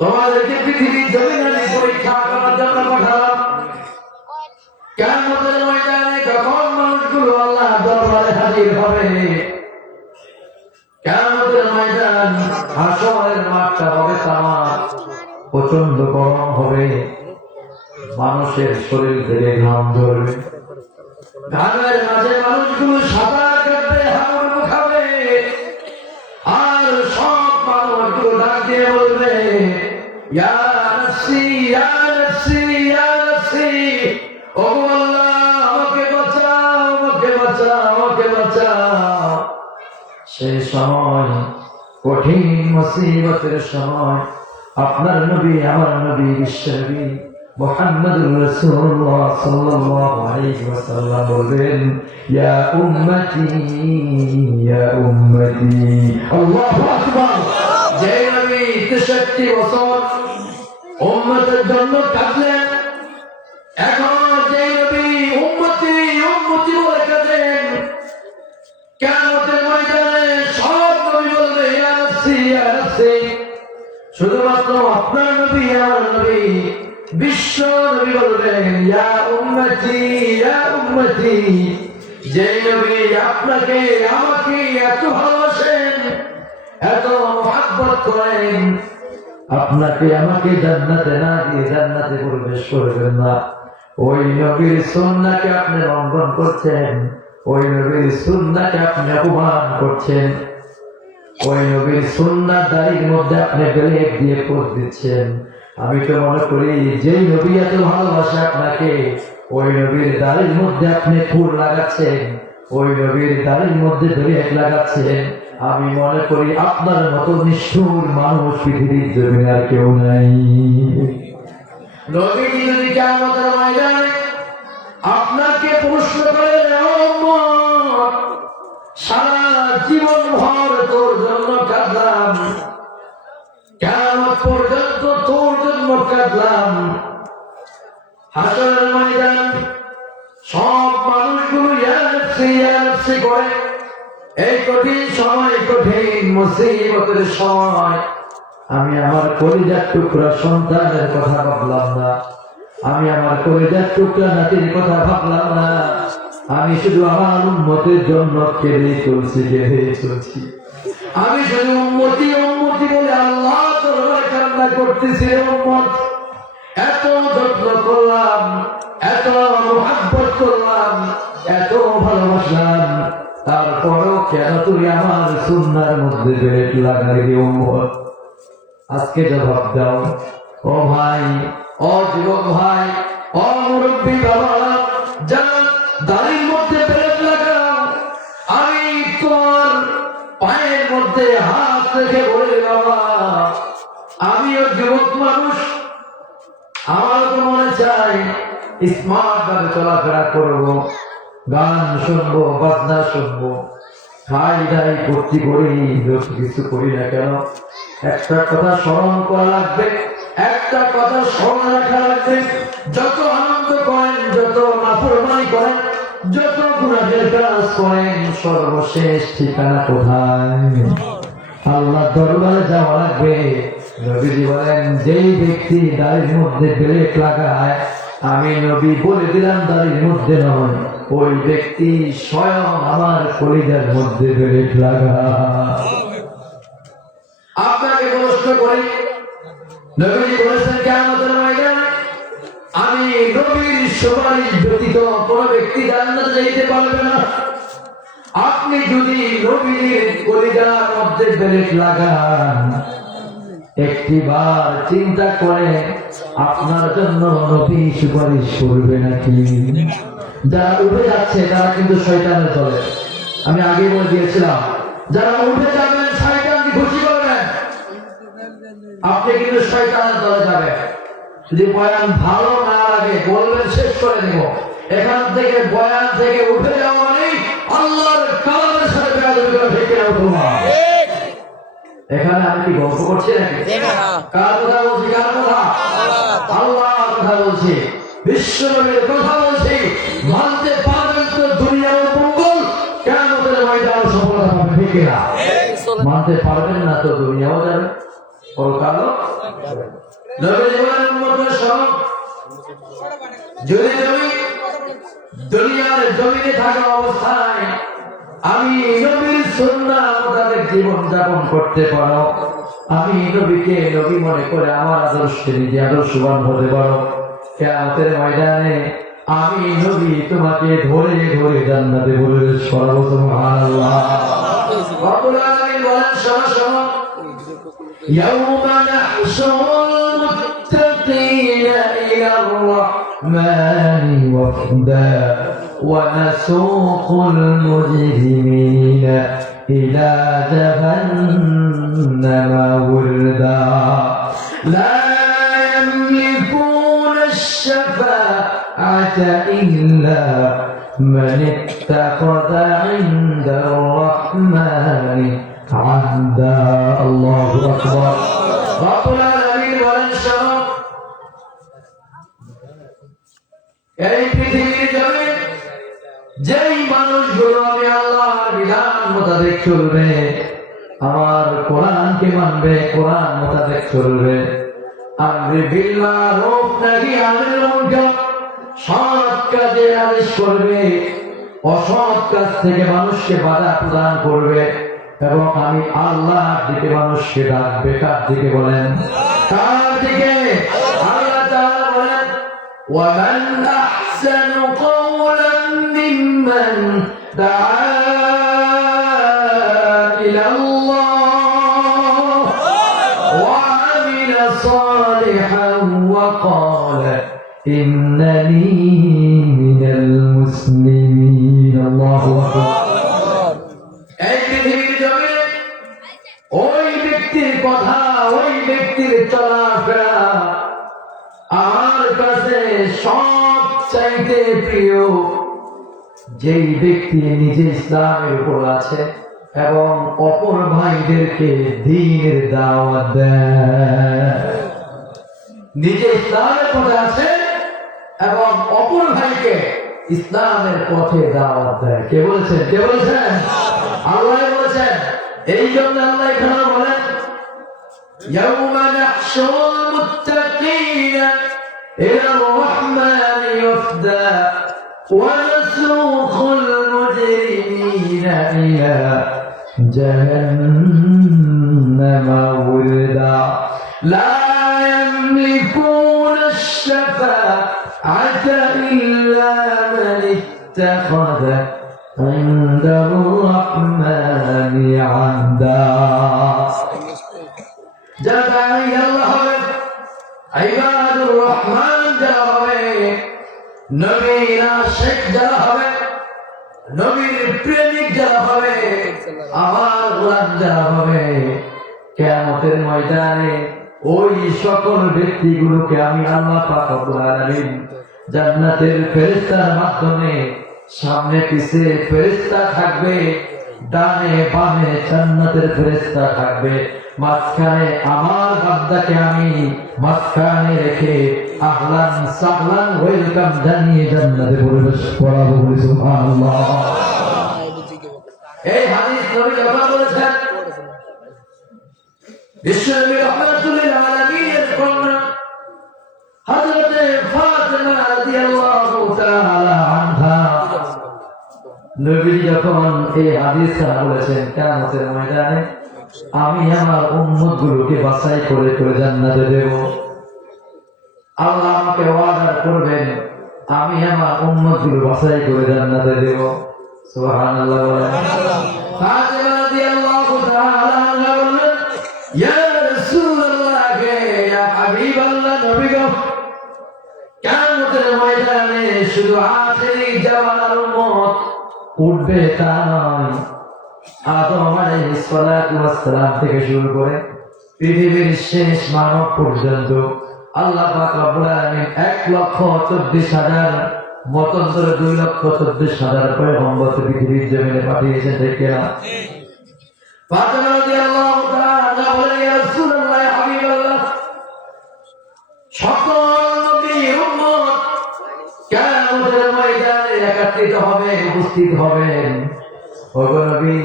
তোমাদেরকে পৃথিবীর জমিনে পরীক্ষা করার জন্য পাঠালাম। কিয়ামতের ময়দানে যখন মানুষগুলো আল্লাহ দরবারে হাজির হবে, কিয়ামতের ময়দান হাসরের মাঠটা হবে তামা, প্রচন্ড গরম হবে, মানুষের শরীর থেকে ঘাম ঝরবে, ঘামের মাঝে মানুষগুলো সাঁতার কাটবে, হাবুডুবু খাবে, আর সব মানুষগুলো ডাক দিয়ে বলবে ইয়া নাফসি ইয়া নাফসি ইয়া নাফসি, ও আল্লাহ আমাকে বাঁচাও, আমাকে বাঁচাও, আমাকে বাঁচাও। সেই সময় কঠিন মুসিবতের সময় আপনার নবী, আমার নবী, বিশ্বনবী মুহাম্মদুর রাসূলুল্লাহ সাল্লাল্লাহু আলাইহি ওয়াসাল্লাম বলবেন ইয়া উম্মতি ইয়া উম্মতি। আল্লাহু আকবার। যে নবী 63 বছর উম্মতের জন্য কাঁদলেন, এখন যে নবী উম্মতি উম্মতি বলে কাঁদেন, কিয়ামতের ময়দানে সব নবী বলবে ইয়া নাফসি ইয়া নাফসি। শুধুমাত্র আপনার নবী, আমার নবী, বিশ্ব নবী বলবেন ইয়া উম্মতি ইয়া উম্মতি। যে নবী আপনাকে আমাকে এত ভালোবাসেন, এত মহব্বত করেন, আপনাকে আমাকে জান্নাতে না দিয়ে জান্নাতে প্রবেশ করবেন না, ওই নবীর সুন্নাহকে আপনি লঙ্ঘন করছেন, ওই নবীর সুন্নাহকে আপনি অপমান করছেন, ওই নবীর সুন্নাহ দাড়ির মধ্যে আপনি ব্লেড দিয়ে পোষ দিচ্ছেন। আমি তো মনে করি যেই নবী এত ভালোবাসে আপনাকে, ওই নবীর দাড়ির মধ্যে আপনি ফুল লাগাচ্ছেন, ওই নবীর দাড়ির মধ্যে ব্লেড লাগাচ্ছেন। আমি মনে করি আপনার মতো নিষ্ঠুর মানুষ পৃথিবীর জমিনে আর কেউ নাই। নবীজি যদি কিয়ামতের ময়দানে আপনাকে প্রশ্ন করে সারা জীবন ভর তোর জন্য কাঁদলাম, কিয়ামত পর্যন্ত তোর জন্য কাঁদলাম, হাসরের ময়দান সব মানুষগুলো ইয়া নাফসি ইয়া নাফসি করে, এই কঠিন সময়, কঠিন মুসিবতের সময় আমি আমার কলিজার টুকরা সন্তানের কথা ভাবলাম না, আমি আমার কলিজার টুকরা নাতির কথা ভাবলাম না, আমি শুধু আমার উম্মতের জন্য কেঁদে চলছি, কেঁদে চলছি। আমি শুধু উম্মতি উম্মতি বলে আল্লাহ দরবারে কান্না করতেছি। উম্মত এত যত্ন করলাম, এত মুহাব্বত করলাম, এত ভালোবাসলাম, তারপরেও কেন তুই আমার সুন্নাহর মধ্যে ব্লেড লাগালি? উম্মত আজকে জবাব দাও। ও ভাই, ও যুবক ভাই, ও মুরব্বী বাবা, যা দাড়ির মধ্যে ব্লেড লাগাও। আমি তোর পায়ের মধ্যে হাত রেখে বলে বাবা, আমিও যুবক মানুষ, আমার তো মনে চাই স্মার্ট ভাবে চলাফেরা করবো, গান শুনবো, বাজনা শুনবো, খাই দাই ভর্তি করি, যত কিছু করি না কেন একটা কথা স্মরণ করা লাগবে, একটা কথা স্মরণ রাখা লাগবে। যত আনন্দ করেন, যত নাফরমানি করেন, যত গুনাহের কাজ করেন, সর্বশেষ ঠিকানা কোথায়? আল্লাহ দরবারে যাওয়া লাগবে। নবীজি বলেন যেই ব্যক্তি দাড়ির মধ্যে ব্লেড লাগায়, আমি নবী বলে দিলাম দাড়ির মধ্যে নয়, ওই ব্যক্তি স্বয়ং আমার কলিজার মধ্যে ব্লেড লাগায়। আপনাকে প্রশ্ন করি, নবীজি বলেছেন কিয়ামতের ময়দানে আমি নবীর সুপারিশ ব্যতীত কোন ব্যক্তি জান্নাতে যেতে পারবে না। আপনি যদি নবীর কলিজার মধ্যে ব্রেক লাগান, একটিবার চিন্তা করে আপনার জন্য নবী সুপারিশ করবে নাকি? যারা উঠে যাচ্ছে তারা কিন্তু শয়তানের দলে। আমি আগে বলে দিয়েছিলাম, যারা উঠে যাবেন শয়তানকে খুশি করবেন, আপনি কিন্তু শয়তানের দলে যাবেন। যদি বয়ান ভালো না লাগে বলবেন শেষ করে দেব। এখান থেকে বয়ান থেকে উঠে যাওয়া মানে আল্লাহর কালামের সাথে বেয়াদবি করা, ঠিক কিনা বলুন? এখানে আমি কি গল্প করছি নাকি? কার কথা বলছি? কার কথা? আল্লাহর কথা বলছি, বিশ্বনবীর কথা বলছি। মানতে পারবেন তো দুনিয়ার মঙ্গল, কিয়ামতের ময়দানে সফলতা পাবেন, ঠিক কিনা? মানতে পারবেন না তো দুনিয়াও যাবে, পরকালও যাবে। নবী জীবনের উম্মতের সঙ্গ যদি তুমি দুনিয়ার জমিনে থাকা অবস্থায় আমি নবীর সুন্নাহ মোতাবেক জীবন যাপন করতে পারো, আমি নবীকে নবী মনে করে আমার আদর্শে নিজে আদর্শবান হতে পারো, কিয়ামতের ময়দানে আমি নবী তোমাকে ধরে ধরে জান্নাতে বলে সরাবো। সুবহানাল্লাহ। রব্বুল আলামিন বলেন, শোনো শোনো, ইয়াউমা নাহশুরুল মুত্তাকিনা ইলার রাহমানি ওয়াফদা ওয়া নাসুকুল মুজরিমিনা ইলা জাহান্নামা ওয়ারদা লা ইয়ামলিকুনা আশ-শাফাআতা ইল্লা মান ইত্তাখাযা ইনদার রাহমানি আহদা। আল্লাহু আকবার। রব্বুল আলামিন বলেন, শোনো, এই পৃথিবীর জমিনে যেই মানুষগুলো আমি আল্লাহর বিধান মোতাবেক চলবে, আমার কোরআনকে মানবে, কোরআন মোতাবেক চলবে, আমরে বিল মারুফ নাহি আনিল মুনকার, সৎ কাজের আদেশ করবে, অসৎ কাজ থেকে মানুষকে বাধা প্রদান করবে, এবং আমি আল্লাহর দিকে মানুষকে ডাকবে। কার দিকে বলেন? কার দিকে? আল্লাহ তাআলা বলেন, وَمَنْ أَحْسَنُ قَوْلًا مِّمَّنْ دَعَا إِلَى اللَّهِ وَعَمِلَ صَالِحًا وَقَالَ إِنَّنِي مِنَ الْمُسْلِمِينَ। الله أكبر। এই পৃথিবীর জমিনে ওই ব্যক্তির কথা, ওই ব্যক্তির চলাফেরা আমার কাছে সবচাইতে প্রিয়, যেই ব্যক্তি নিজে ইসলামের উপর আছে এবং অপর ভাইদেরকে দ্বীনের দাওয়াত দেয়। নিজে ইসলামের পথে আছে এবং অপর ভাইকে ইসলামের পথে দাওয়াত দেয়। কে বলেছেন? কে বলেছেন? আল্লাহ বলেছেন। এই জন্য আল্লাহ এখানে বলেন, ইয়াউমা নাহশুরুল মুত্তাকিনা ইলার রাহমানি ওয়াফদা ওয়া নাসুকুল মুজরিমিনা ইলা জাহান্নামা ওয়ারদা লা ইয়ামলিকুনা আশ-শাফাআতা ইল্লা মান ইত্তাখাযা ইনদার রাহমানি আহদা। যারা আল্লাহ হবে, ইবাদুর রহমান যারা হবে, নবীর আশিক যারা হবে, নবীর প্রেমিক যারা হবে, আমার গোলাম যারা হবে, কিয়ামতের ময়দানে ওই সকল ব্যক্তিগুলোকে আমি আল্লাহ পাক রব্বুল আলামিন জান্নাতের ফেরেশতার মাধ্যমে সামনে পিছে ফেরেশতা থাকবে, ডানে বামে জান্নাতের ফেরেশতা থাকবে, মাঝখানে আমার বান্দাকে আমি মাঝখানে রেখে আহলান সাহলান ওয়েলকাম জানিয়ে জান্নাতে প্রবেশ করাবো। সুবহানাল্লাহ। এই হাদিস নবী যখন বলেছেন, বিশ্বনবী রাহমাতুল লিল আলামিনের কন্যা হযরতে ফাতিমা রাদিয়াল্লাহু তাআলা আনহা, নবী যখন এই হাদিসটা বলেছেন, কিয়ামতের ময়দানে আমি আমার উম্মতগুলোকে বাছাই করে করে জান্নাতে দেব। আল্লাহ আমাকে ওয়াদা করবেন, আমি আমার উম্মতগুলো বাছাই করে জান্নাতে দেব। সুবহানাল্লাহ। ফাতিমা রাদিয়াল্লাহু তাআলা আনহা বললেন, ইয়া রাসূলুল্লাহ, ইয়া হাবিবাল্লাহ, নবী গো, কিয়ামতের ময়দানে শুধু আখিরি জামানার উম্মত উঠবে তা নয়, আদম আলাইহিস সালাতু ওয়াস সালাম থেকে শুরু করে পৃথিবীর শেষ মানব পর্যন্ত আল্লাহ পাক রব্বুল আলামিন 1,24,000 মতান্তরে 2,24,000 পয়গম্বর পৃথিবীর জমিনে পাঠিয়েছেন, ঠিক কিনা? ফাতিমা রাদিয়াল্লাহু তাআলা বলেন, ইয়া রাসূলুল্লাহ, ইয়া হাবিবাল্লাহ, সকল নবীর উম্মত কিয়ামতের ময়দানে একত্রিত হবে, উপস্থিত হবেন। ওগো নবী,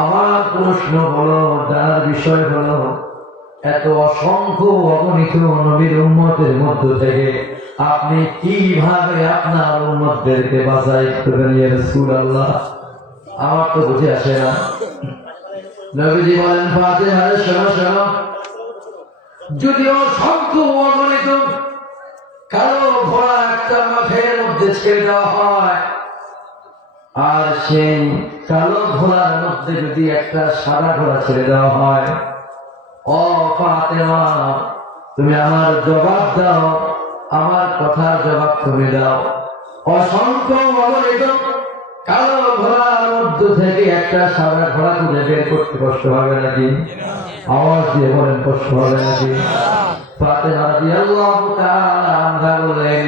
আমার প্রশ্ন হলো, জানার বিষয় হলো, এত অসংখ্য অগণিত নবীর উম্মতের মধ্য থেকে আপনি কিভাবে আপনার উম্মতদেরকে বাছাই করবেন ইয়া রাসূলুল্লাহ? আমার তো বুঝে আসে না। নবীজি বলেন, ফাতিমা, শোনো শোনো, যদি অসংখ্য অগণিত কালো ঘোড়া একটা মাঠের মধ্যে ছেড়ে দেওয়া হয়, আর সেই কালো ঘোড়ার মধ্যে যদি একটা সাদা ঘোড়া ছেড়ে দেওয়া হয়, ও ফাতিমা, তুমি আমার জবাব দাও, আমার কথার জবাব তুমি দাও। অসংখ্য অগণিত কালো ঘোড়ার মধ্য থেকে একটা সাদা ঘোড়া খুঁজে বের করতে কষ্ট হবে নাকি? আওয়াজ দিয়ে বলেন, কষ্ট হবে নাকি? ফাতিমা রাদিয়াল্লাহু তাআলা আনহা বলেন,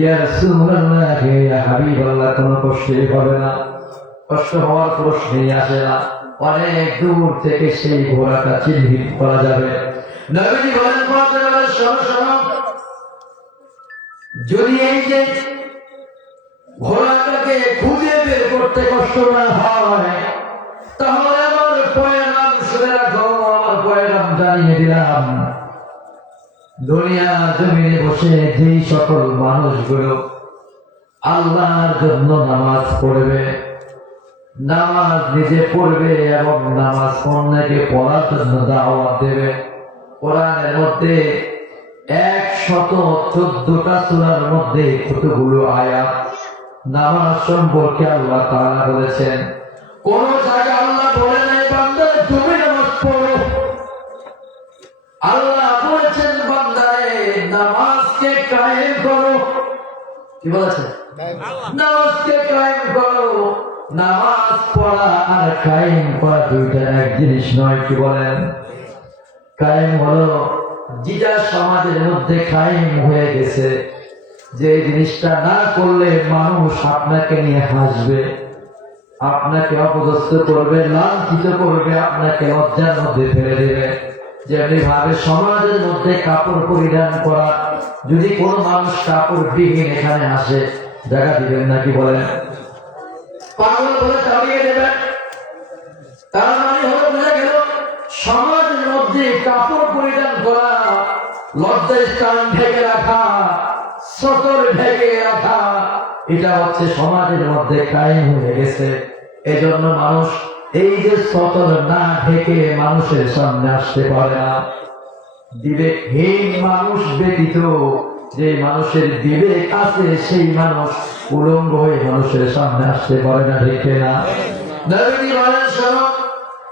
ইয়া রাসূলুল্লাহ, ইয়া হাবিবাল্লাহ, কোনো কষ্টই হবে না, কষ্ট হওয়ার প্রশ্নই আসে না, অনেক দূর থেকে সেই ঘোড়াটা চিহ্নিত করা যাবে। নবীজি বলেন, ফাতিমা, শোনো শোনো, যদি এই যে ঘোড়াটাকে খুঁজে বের করতে কষ্ট না হয়, তাহলে আমার পয়গাম শুনে রাখো, আমার পয়গাম জানিয়ে দিলাম, দুনিয়া জমিনে বসে যেই সকল মানুষগুলো আল্লাহর জন্য নামাজ পড়বে, নামাজ নিজে পড়বে এবং নামাজ অন্যকে পড়ার জন্য দাওয়াত দেবে, কোরআনের মধ্যে 114টা সূরার মধ্যে কতগুলো আয়াত নামাজ সম্পর্কে আল্লাহ তাআলা বলেছেন। কোন জায়গায় আল্লাহ বলে নাই, বান্দা তুমি নামাজ পড়ো। আল্লাহ বলেছেন, বান্দারে নামাজকে কায়েম করো। কি বলেছেন? নামাজকে কায়েম করো। নামাজ পড়া আর কায়েম করা দুইটা এক জিনিস নয়। কি বলেন? কায়েম হলো যেটা সমাজের মধ্যে কায়েম হয়ে গেছে, যে জিনিসটা না করলে মানুষ আপনাকে নিয়ে হাসবে, আপনাকে অপদস্থ করবে, লাঞ্ছিত করবে, আপনাকে লজ্জার মধ্যে ফেলে দেবে। যেমনি ভাবে সমাজের মধ্যে কাপড় পরিধান করা, যদি কোনো মানুষ কাপড় বিহীন এখানে আসে, জায়গা দিবেন নাকি? বলেন, পাগল বলে চালিয়ে দেবেন। তার মানে হলো, বোঝা গেল সমাজের মধ্যে কাপড় পরিধান করা, লজ্জার স্থান ঢেকে রাখা, সতর ঢেকে রাখা, এটা হচ্ছে সমাজের মধ্যে কায়েম হয়ে গেছে। এজন্য মানুষ এই যে সতর না ঢেকে মানুষের সামনে আসতে পারে না। বিবেকহীন মানুষ ব্যতীত যে মানুষের বিবেক আছে, সেই মানুষ উলঙ্গ হয়ে মানুষের সামনে আসতে পারে না, ঢেকে না। নবী বলেন, শোনো,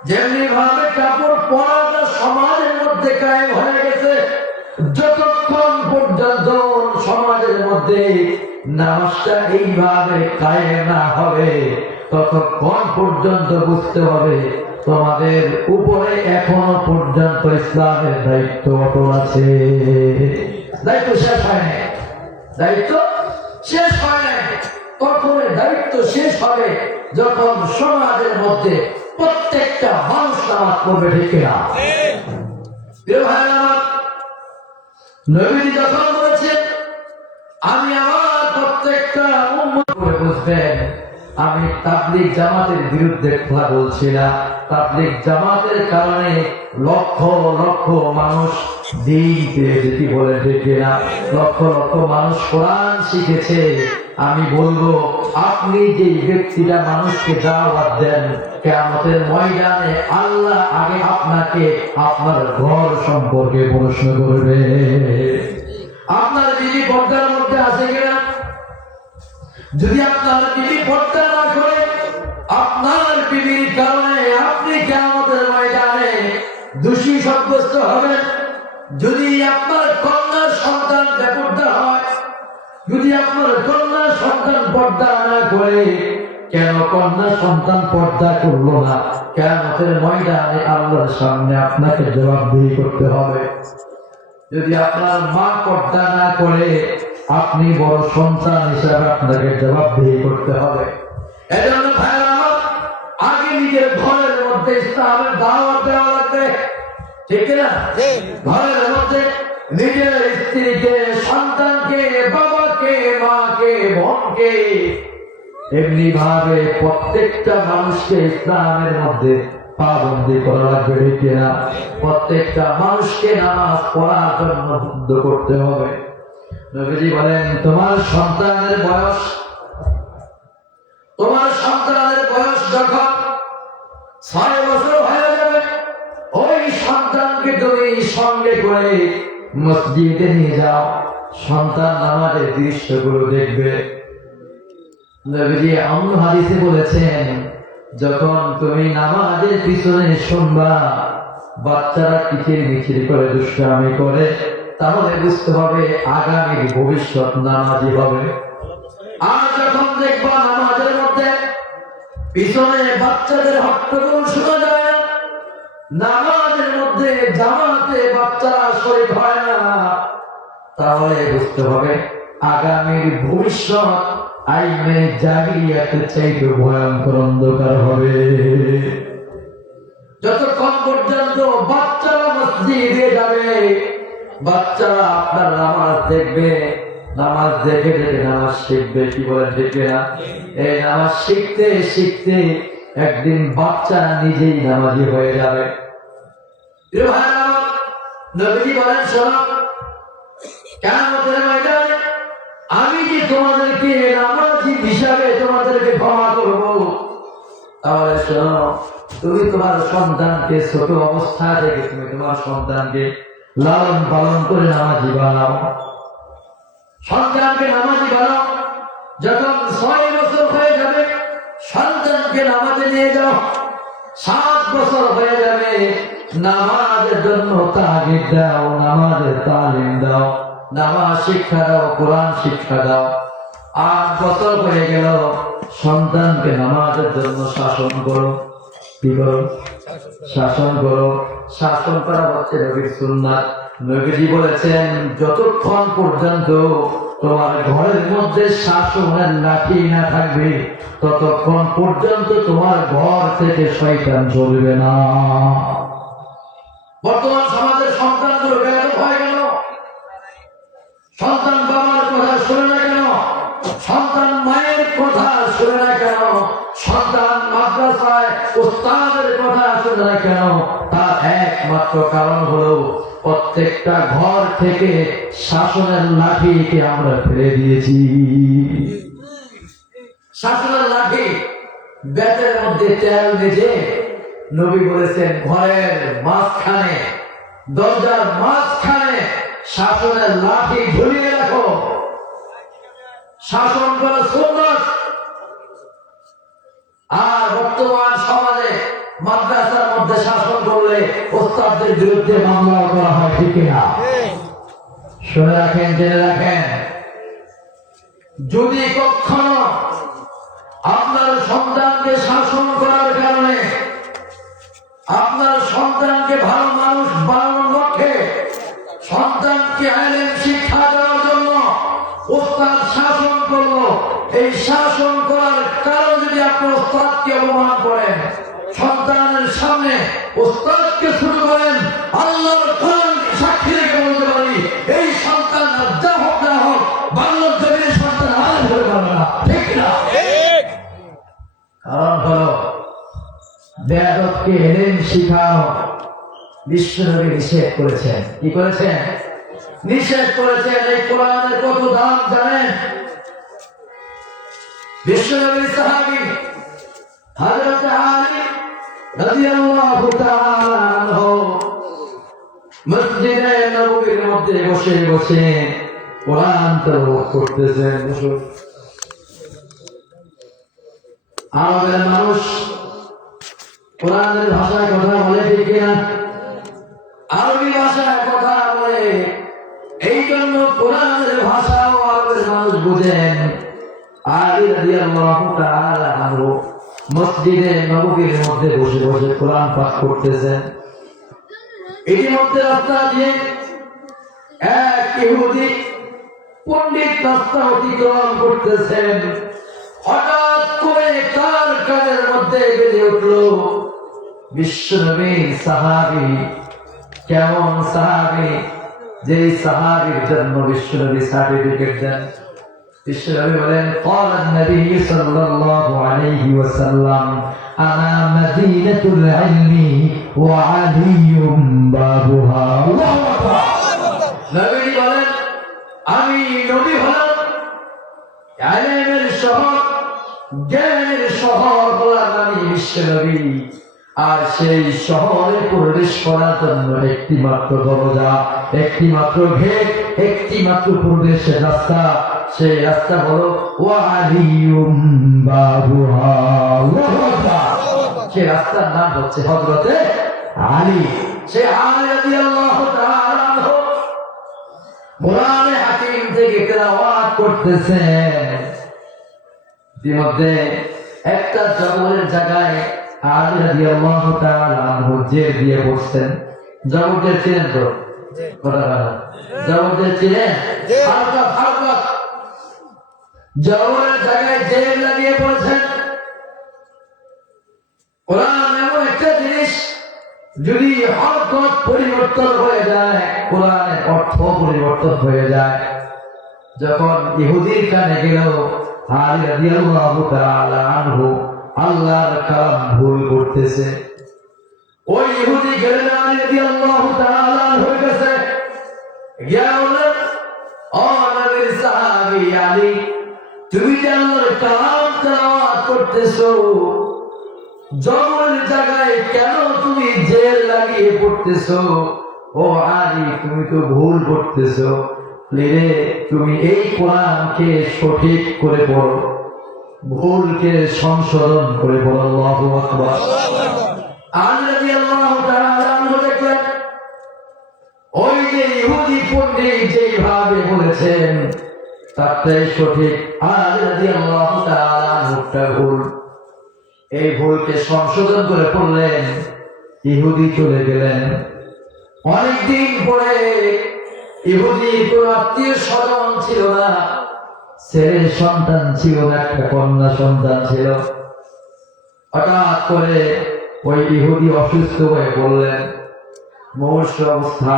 যেমনি ভাবে কাপড় পরাটা সমাজের মধ্যে কায়েম হয়ে গেছে, যতক্ষণ পর্যন্ত সমাজের মধ্যে নামাজটা এইভাবে কায়েম না হবে, ততক্ষণ পর্যন্ত বুঝতে হবে তোমাদের উপরে এখনো পর্যন্ত ইসলামের দায়িত্ব অটল আছে। দায়িত্ব শেষ হয় না, দায়িত্ব শেষ হয় না। তখন দায়িত্ব শেষ হবে যখন সমাজের মধ্যে প্রত্যেকটা মানুষ নামাজ পড়বে, ঠিক না? নবী যখন বলেছেন, আমি আমার প্রত্যেকটা উম্মত করে বুঝবেন, আমি তাবলীগ জামাতের বিরুদ্ধে কথা বলছি না। তাবলীগ জামাতের কারণে লক্ষ লক্ষ মানুষ দিন পেয়েছে, কি বলে, ঠিক না? লক্ষ লক্ষ মানুষ কোরআন শিখেছে। আমি বলবো, আপনি যে ব্যক্তিটা মানুষকে দাওয়াত দেন, কিয়ামতের ময়দানে আল্লাহ আগে আপনাকে আপনার ঘর সম্পর্কে প্রশ্ন করবে। আপনার বিবি পর্দার মধ্যে আছে কিনা? যদি আপনার বিবি পর্দা না করে আপনার বিবির কারণে আপনি কিয়ামতের ময়দানে দোষী সাব্যস্ত হবেন। যদি আপনার কন্যা সন্তান বেপরদা হয়, যদি আপনার কন্যা সন্তান পর্দা না করে, কেন কন্যা সন্তান পর্দা করলো না, কিয়ামতের ময়দানে আল্লাহর সামনে আপনাকে জবাবদিহি করতে হবে। যদি আপনার মা পর্দা না করে, আপনি বড় সন্তান হিসাবে আপনাকে জবাবদিহি করতে হবে। এজন্য ভাইরা, আগে নিজের ঘরের মধ্যে ইসলামের দাওয়াত দেওয়া লাগবে, ঠিক না? ঘরের মধ্যে নিজের স্ত্রীকে, সন্তানকে, বাবাকে, মাকে, বোনকে, এমনি ভাবে প্রত্যেকটা মানুষকে ইসলামের মধ্যে পাবন্দি করা লাগবে, ঠিক না? প্রত্যেকটা মানুষকে নামাজ পড়ার জন্য বাধ্য করতে হবে। নবীজি বলেন, তোমার সন্তানের বয়স যখন 6 বছর হয়ে যাবে, ওই সন্তানকে তুমি সঙ্গে করে মসজিদে নিয়ে যাও, সন্তান নামাজের দৃশ্যগুলো দেখবে। নবীজি অন্য হাদিসে বলেছেন, যখন তুমি নামাজের পিছনে শুনবা বাচ্চারা কিচির মিচির করে দুষ্টামি করে, তাহলে বুঝতে হবে আগামীর ভবিষ্যৎ নামাজি হবে। আর যখন দেখবা নামাজের মধ্যে পিছনে বাচ্চাদের হট্টগোল শোনা যায়, নামাজের মধ্যে জামাতে বাচ্চারা শরীক হয় না, তাহলে বুঝতে হবে আগামীর ভবিষ্যৎ আইনে জাহিলিয়াতের চাইতে ভয়ঙ্কর অন্ধকার হবে। যতক্ষণ পর্যন্ত বাচ্চারা মসজিদে যাবে, বাচ্চারা আপনার নামাজ দেখবে, নামাজ দেখে দেখে নামাজ শিখবে, কি বলে দেখবে না? এই নামাজ শিখতে শিখতে একদিন বাচ্চা নিজেই নামাজি হয়ে যাবে। নবীজি বলেন, শোনো, কিয়ামতের ময়দানে আমি যে তোমাদেরকে নামাজি হিসাবে তোমাদেরকে ক্ষমা করব, তাহলে শোনো, তুমি তোমার সন্তানকে ছোট অবস্থা থেকে তুমি তোমার সন্তানকে লালন পালন করে নামাজি বানাও, সন্তানকে নামাজি বানাও। যখন 6 বছর হয়ে যাবে, সন্তানকে নামাজে নিয়ে যাও। 7 বছর হয়ে যাবে, নামাজের জন্য তাগিদ দাও, নামাজের তালিম দাও, নামাজ শিক্ষা দাও, কোরআন শিক্ষা দাও। 8 বছর হয়ে গেল, সন্তানকে নামাজের জন্য শাসন করো। কি করো? শাসন করো। শাসন করা হচ্ছে নবীর সুন্নাত। নবীজি বলেছেন, যতক্ষণ পর্যন্ত তোমার ঘরের মধ্যে শাসনের লাঠি না থাকবে, ততক্ষণ পর্যন্ত তোমার ঘর থেকে শয়তান চলবে না। বর্তমান সমাজের সন্তানগুলো বেয়াদব হয় কেন? সন্তান বাবার কথা শুনে না কেন? সন্তান মায়ের কথা শুনে না কেন? সন্তান মাদ্রাসায় ওস্তাদের কথা শুনে না কেন? তার একমাত্র কারণ হলো প্রত্যেকটা ঘর থেকে শাসনের লাঠিকে আমরা ফেলে দিয়েছি। শাসনের লাঠি ব্যাটের মধ্যে তেল মেজে, নবী বলেছেন, ঘরের মাঝখানে, দরজার মাঝখানে শাসনের লাঠি ঝুলিয়ে রাখো। শাসন করা সুন্নাত। আর বর্তমান সমাজে মাদ্রাসার মধ্যে শাসন করলে ওস্তাদদের বিরুদ্ধে মামলা করা হয়, ঠিক না? শুনে রাখেন, জেনে রাখেন, যদি কখনো আপনার সন্তানকে শাসন করার কারণে, আপনার সন্তানকে ভালো মানুষ বানানোর লক্ষ্যে, সন্তানকে ইলম শিক্ষা দেওয়ার জন্য ওস্তাদ শাসন করলো, এই শাসন করার কারণে যদি আপনি ওস্তাদকে অপমান করেন, সন্তানের সামনে ওস্তাদকে শুরু করেন, আল্লাহর কোরআনকে সাক্ষী রেখে বলতে পারি, এই সন্তান যা হোক না হোক, বাংলার জমির সন্তান আলাদা হতে পারবে না, ঠিক না? কারণ হলো বেয়াদবকে ইলম শিখানো বিশ্বনবী নিষেধ করেছেন। কি করেছেন? নিষেধ করেছেন। এই কোরআনের কত দাম জানেন? বিশ্বনবীর সাহাবী হযরত আলী রাদিয়াল্লাহু তাআলা আনহু মসজিদে নববীর মধ্যে বসে বসে কোরআন তেলাওয়াত করতেছেন। আরবের মানুষ কোরআনের ভাষায় কথা বলে ঠিক কিনা? আরবি ভাষায় কথা বলে, এই জন্য কোরআনের ভাষাও আরবের মানুষ বুঝেন। আলী রাদিয়াল্লাহু তাআলা আনহু মসজিদে নববীর মধ্যে বসে বসে কোরআন পাঠ করতেছেন। ইতিমধ্যে রাস্তা দিয়ে এক ইহুদি পণ্ডিত রাস্তা অতিক্রম করতেছেন। হঠাৎ করে তার কানের মধ্যে বেজে উঠল বিশ্বনবীর সাহাবী। কেমন সাহাবী? যে সাহাবীর জন্য বিশ্বনবী সার্টিফিকেট দেন। বিশ্বনবী বলেন, قال النبي صلى الله عليه وسلم أنا مدينة العلم وعلي بابها। নবী বলেন, আমি নবী হলাম ইলমের শহর, জ্ঞানের শহর হলাম আমি বিশ্বনবী। আর সেই শহরে প্রবেশ করার জন্য একটি মাত্র দরজা, একটি মাত্র গেট, একটি মাত্র প্রবেশের রাস্তা। সেই রাস্তা হলো ওয়ালিউম বাবুহা। সেই রাস্তার নাম হচ্ছে হযরতে আলী। সেই আলী রাদিয়াল্লাহু তাআলা আনহু কোরআনে হাকিম থেকে তেলাওয়াত করতেছেন। ইতিমধ্যে একটা জবরের জায়গায় আলী রাদিয়াল্লাহু তাআলা আনহু জের দিয়ে বসছেন। জবরদের ছিলেন তো? জবরদের ছিলেন? জবরের জায়গায় জের লাগিয়ে পড়েছেন। কোরআন এমন একটা জিনিস, যদি হরকত পরিবর্তন হয়ে যায়, কোরআনের অর্থ পরিবর্তন হয়ে যায়। যখন ইহুদির কানে গেল আলী রাদিয়াল্লাহু তাআলা আনহু আল্লাহর কালাম ভুল করতেছে, ওই ইহুদি গেলেন আলী রাদিয়াল্লাহু তাআলা আনহুর কাছে, গিয়ে বললেন, ও নবীর সাহাবী আলী, তুমি যে আল্লাহর কালাম তেলাওয়াত করতেছো, জবরের জায়গায় কেন তুমি জের লাগিয়ে পড়তেছো? ও আলী, তুমি তো ভুল করতেছো। তুমি এই কোরআনকে সঠিক করে পড়ো, ভুলকে সংশোধন করে পড়ো। আল্লাহু আকবার। আলী রাদিয়াল্লাহু তাআলা আনহু দেখলেন ওই যে ইহুদি পণ্ডিত যেভাবে বলেছেন তারটাই সঠিক। আলী রাদিয়াল্লাহু তাআলা আনহুটা ভুল। এই ভুলকে সংশোধন করে পড়লেন। ইহুদি চলে গেলেন। অনেকদিন পরে ইহুদির কোন আত্মীয় স্বজন ছিল না, ছেলে সন্তান ছিল না, একটা কন্যা সন্তান ছিল। হঠাৎ করে ওই ইহুদি অসুস্থ হয়ে পড়লেন। মুমূর্ষ অবস্থা।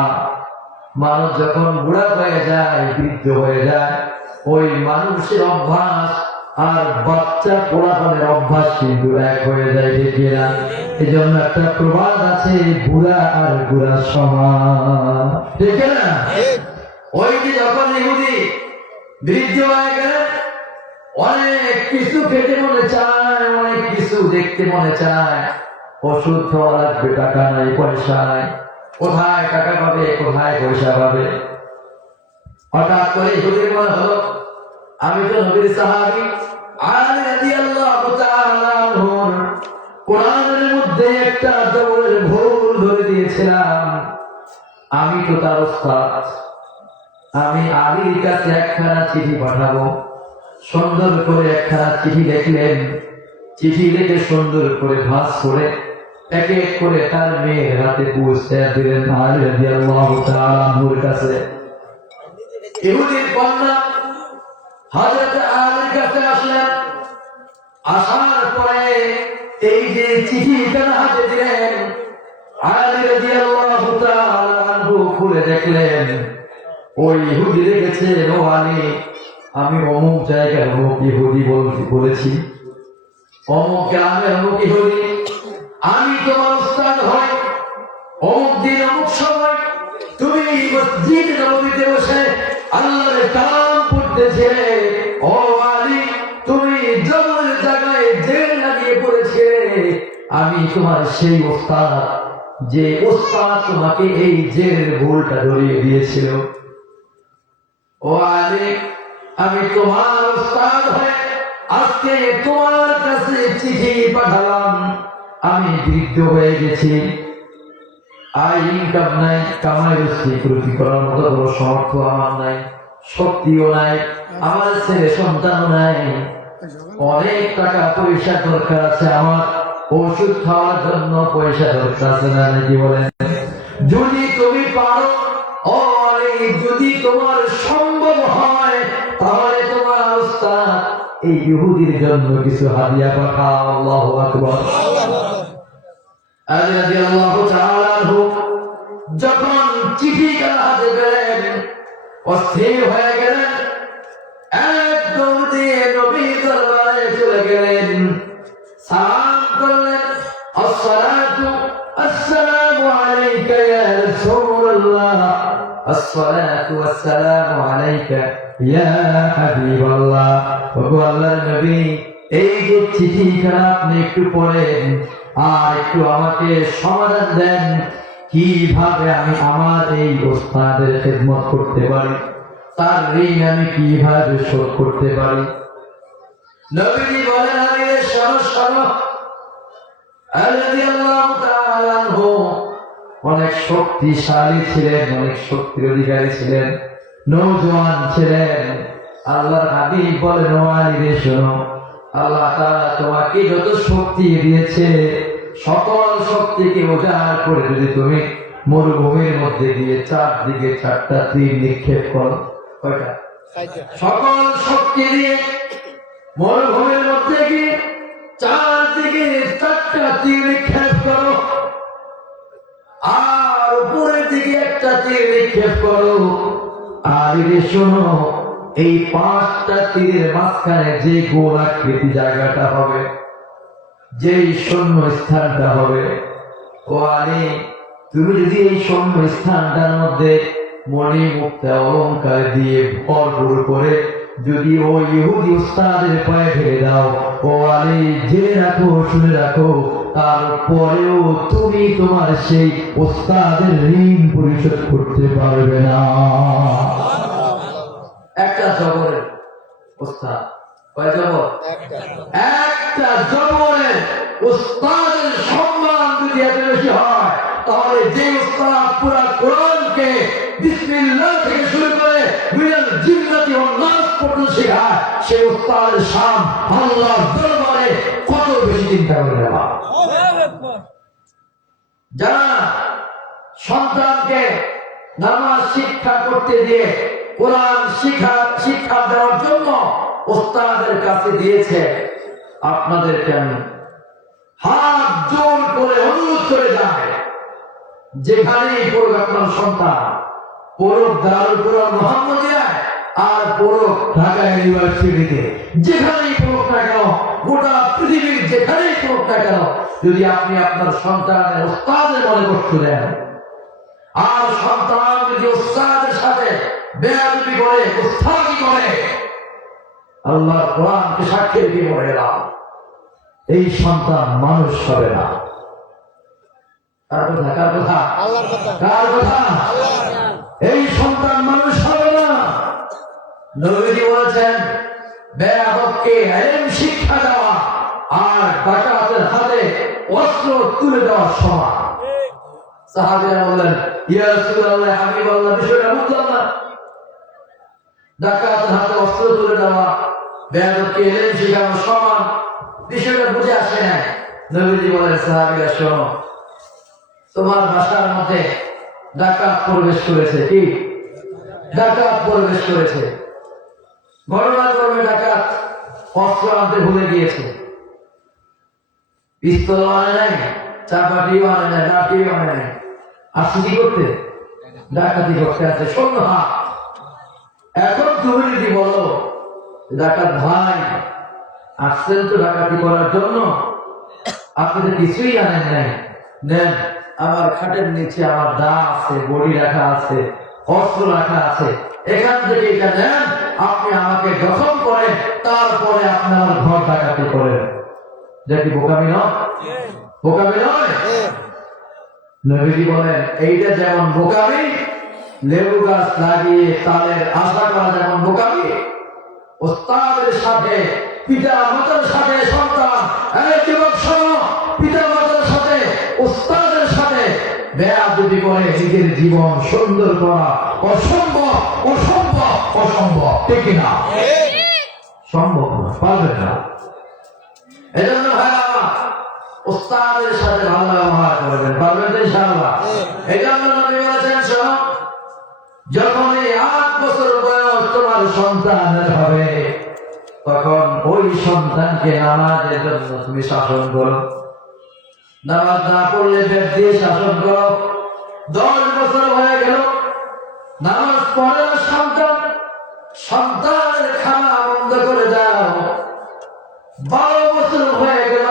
মানুষ যখন বুড়া হয়ে যায়, বৃদ্ধ হয়ে যায়, ওই মানুষের অভ্যাস আর বাচ্চা পোড়াপনের অভ্যাস কিন্তু এক হয়ে যায়, ঠিক না? এই জন্য একটা প্রবাদ আছে, বুড়া আর বুড়া সমান, ঠিক না? ওই যে যখন ইহুদি বৃদ্ধ হয়ে গেলেন, অনেক কিছু খেতে মনে চায়, অনেক কিছু দেখতে মনে চায়। ওষুধ খাওয়া লাগবে, টাকা নাই, পয়সা নাই। কোথায় টাকা পাবে, কোথায় পয়সা পাবে? হঠাৎ করে ইহুদির মনে হলো, আমি তো নবীর সাহাবী আলী রাদিয়াল্লাহু তাআলা আনহুর কোরআনের মধ্যে একটা জবরের ভুল ধরে দিয়েছিলাম। আমি তো তার ওস্তাদ। আমি আলীর কাছে একখানা চিঠি পাঠাবো। সুন্দর করে একখানা চিঠি লিখলেন। চিঠি লিখে সুন্দর করে ভাঁজ করে এক এক করে তার মেয়ের হাতে পৌঁছে দিলেন আলী রাদিয়াল্লাহু তাআলা আনহুর কাছে। ইহুদির কন্যা হযরত আলীর কাছে আসলেন। আসার পরে এই যে চিঠি তার হাতে দিলেন, আলী রাদিয়াল্লাহু তাআলা আনহু খুলে দেখলেন ওই ইহুদি লিখেছে, ও আলী, আমি অমুক জায়গায় অমুক ইহুদি বলেছি, অমুক গ্রামে অমুক ইহুদি, আমি তোমার উস্তাদ হই। অমুক দিন অমুক সময় তুমি মসজিদ নববীতে বসে আল্লাহর কালাম পড়তেছিলে। ও আলী, তুমি জবরের জায়গায় জের লাগিয়ে পড়েছিলে। আমি তোমার সেই উস্তাদ, যে উস্তাদ তোমাকে এই জেরের ভুলটা ধরিয়ে দিয়েছিল। ও আলী, আমি তোমার উস্তাদ হয়ে আজকে তোমার কাছে চিঠি পাঠালাম, আমি বৃদ্ধ হয়ে গেছি, আর ইনকাম নাই, কামাই রুজি করার মতো কোনো সামর্থ্য আমার নাই, শক্তিও নাই, আমার ছেলে সন্তানও নাই, অনেক টাকা পয়সা দরকার আছে, আমার ওষুধ খাওয়ার জন্য পয়সা দরকার আছে না, নাকি বলেন? যদি তুমি পারো, যদি তোমার সম্ভব হয়, তাহলে তোমার উস্তাদ এই ইহুদির জন্য কিছু হাদিয়া পাঠাও। আল্লাহু আকবার। আলী রাদিয়াল্লাহু তাআলা আনহু যখন চিঠি হাতে পেলেন, অস্থির হয়ে গেলেন, এক দৌড় দিয়ে নবীর দরবারে চলে গেলেন, সালাম করলেন, আসসালাতু আসসালামু আলাইকা ইয়া রাসূলুল্লাহ, আসসালাতু আসসালামু আলাইকা ইয়া হাবিবাল্লাহ। ওগো আল্লাহর নবী, এই যে চিঠিখানা আপনি একটু পড়েন, আর একটু আমাকে সমাধান দেন, কিভাবে আমি আমার এই ওস্তাদের খেদমত করতে পারি, তার ঋণ আমি কিভাবে শোধ করতে পারি। নবীজি বলেন, আমি অনেক শক্তিশালী ছিলেন, অনেক শক্তির অধিকারী ছিলেন, নৌজওয়ান ছিলেন। আল্লাহর হাবিব বলেন, ও আলী রে শোনো, আল্লাহ তাআলা তোমাকে যত শক্তি দিয়েছে, সকল শক্তিকে উজাড় করে যদি তুমি মরুভূমির মধ্যে গিয়ে চারদিকে 4টা তীর নিক্ষেপ করো, কয়টা? সকল শক্তি দিয়ে মরুভূমির মধ্যে গিয়ে চারদিকে 4টা তীর নিক্ষেপ করো, আর উপরের দিকে একটা তীর নিক্ষেপ করো। আর শোনো, এই 5টা তীরের মাঝখানে যে গোল আকৃতি জায়গাটা হবে, যেই শূন্য স্থানটা হবে, ও আলী, তুমি যদি এই শূন্য স্থানটার মধ্যে মণি মুক্তা অলঙ্কার দিয়ে ভরপুর করে যদি ও ইহুদি উস্তাদের পায়ে ফেলে দাও, ও আলী, জেনে রাখো, শুনে রাখো, তারপরেও তুমি তোমার সেই উস্তাদের ঋণ পরিশোধ করতে পারবে না। একটা জবরের উস্তাদ, কয় জবর? একটা জবরের উস্তাদের সম্মান যদি এত বেশি হয়, তাহলে যে উস্তাদ পুরা কোরআনকে বিসমিল্লাহ থেকে শুরু করে মিনাল জিন্নাতি ওয়ান নাস পর্যন্ত শেখায়, সেই উস্তাদের শান আল্লাহর দরবারে কত বেশি চিন্তা করে নেওয়া। যারা সন্তানকে নামাজ শিক্ষা করতে দিয়ে কোরআন শিক্ষা দেওয়ার জন্য উস্তাদের কাছে দিয়েছে, আপনাদেরকে আমি হাত জোর করে অনুরোধ করে যায়, যেখানেই পড়ুক আপনার সন্তান, পড়ুক দারুল কোরআন মুহাম্মদিয়ায় আর পড়ুক ঢাকা ইউনিভার্সিটিতে, যেখানেই পড়ুক না কেন, গোটা পৃথিবীর যেখানেই পড়ুক না কেন, যদি আপনি আপনার সন্তানের উস্তাদের মনে কষ্ট দেন, আর সন্তান যদি উস্তাদের সাথে বেয়াদবি করে, উস্তাদি করে, আল্লাহর কোরআনকে সাক্ষী রেখে বলে এলাম, এই সন্তান মানুষ হবে না। কার কথা? কার কথা? কার কথা? এই সন্তান মানুষ হবে না। নবীজি বলেছেন, বেয়াদবকে ইলম শিক্ষা দেওয়া আর ডাকাতের হাতে অস্ত্র তুলে দেওয়ার সমান। সাহাবীরা বললেন, ইয়া রাসূলুল্লাহ, হাবিবাল্লাহ, বিষয়টা বুঝলাম না। ডাকাতের হাতে অস্ত্র তুলে দেওয়া, বেয়াদবকে ইলম শিখানো সমান, বিষয়টা বুঝে আসে না। নবীজি বলেন, সাহাবীরা শোনো, তোমার বাসার মধ্যে ডাকাত প্রবেশ করেছে। কি? ডাকাত প্রবেশ করেছে। ঘটনাক্রমে ডাকাত অস্ত্র আনতে ভুলে গিয়েছে, পিস্তল আনে নাই, চাপাটিও আনে নাই, লাঠিও আনে নাই, আসছে কি করতে? ডাকাতি করতে আছে, শূন্য হাত। এখন তুমি যদি বলো, ডাকাত ভাই আসছেন তো ডাকাতি করার জন্য, আপনি তো কিছুই আনেন নাই, নেন, আমার খাটের নিচে আমার দা আছে, বড়ি রাখা আছে, অস্ত্র রাখা আছে, এখান থেকে এটা নেন, আপনি আমাকে জখম করেন, তারপরে আপনি আমার ঘর ডাকাতি করেন। যেটি বোকামি নয়? বোকামি নয়? নবীজি বলেন, এইটা যেমন বোকামি, লেবু গাছ লাগিয়ে তালের আশা করা যেমন বোকামি, ওস্তাদের সাথে পিতা মাতার সাথে সন্তান, যুবক শোনো, পিতা মাতার সাথে উস্তাদের সাথে বেয়াদবি করে নিজের জীবন সুন্দর করা অসম্ভব, অসম্ভব, অসম্ভব, ঠিক না? সম্ভব না, পারবে না। এজন্য ভাইরা উস্তাদের সাথে ভালো ব্যবহার করবেন, পারবেন তো ইনশাআল্লাহ। এজন্য নবী বলেছেন, শোনো, যখনই 8 বছর বয়স তোমার সন্তানের হবে, তখন ওই সন্তানকে নামাজের জন্য তুমি শাসন করো। নামাজ না পড়লে বেদ দিয়ে শাসন করো। 10 বছর হয়ে গেল, নামাজ পড়ে না সন্তান, সন্তানের খানা বন্ধ করে দাও। 12 বছর হয়ে গেল,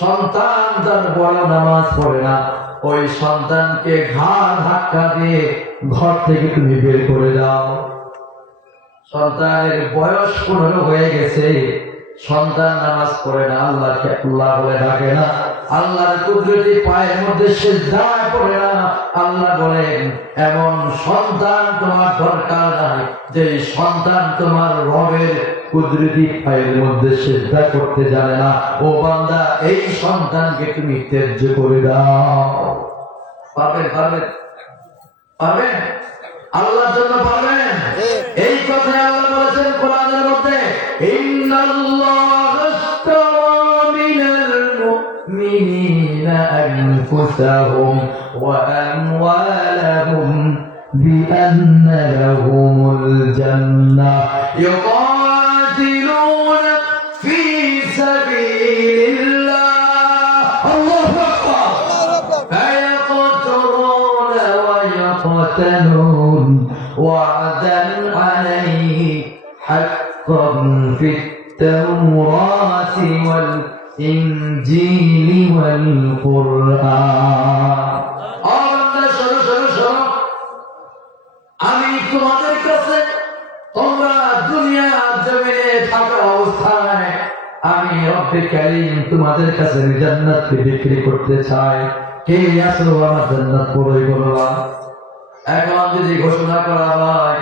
সন্তান তার বড় নামাজ পড়ে না, ওই সন্তানকে ঘাড় ধাক্কা দিয়ে ঘর থেকে তুমি বের করে দাও। সন্তানের বয়স 15 হয়ে গেছে, সন্তান নামাজ পড়ে না, আল্লাহকে আল্লাহ বলে ডাকে না, আল্লাহর কুদরতি পায়ের মধ্যে সিজদায় পড়ে না। আল্লাহ বলেন, এমন সন্তান তোমার দরকার নাই যে সন্তান তোমার রবের কুদরতি পায়ের মধ্যে সিজদা করতে জানে না। ও বান্দা, এই সন্তানকে তুমি ত্যায্য করে দাও। পারবেন? পারবেন? পারবেন? আল্লাহর জন্য পারবেন? এই কথা আল্লাহ বলেছেন কোরআনের মধ্যে, ইন্নাল্লাহা আশতারা মিনাল মুমিনিনা আনফুসাহুম ওয়া আমওয়ালাহুম বিআন্না লাহুমুল জান্নাহ ইউকাতিলুনা ফি সাবিলিল্লাহ। আল্লাহু আকবার। ফায়াকতুলুনা ওয়া ইয়াকতুলুন وعدا عليه حقا في التوراة والإنجيل والقرآن। আমি তোমাদের কাছে, তোমরা দুনিয়া জমিনে থাকা অবস্থায় আমি রব্বে কারীম তোমাদের কাছে জান্নাতকে বিক্রি করতে চাই। কে আসো আমার জান্নাত পড়ে বলবা? এখন যদি ঘোষণা করা হয়,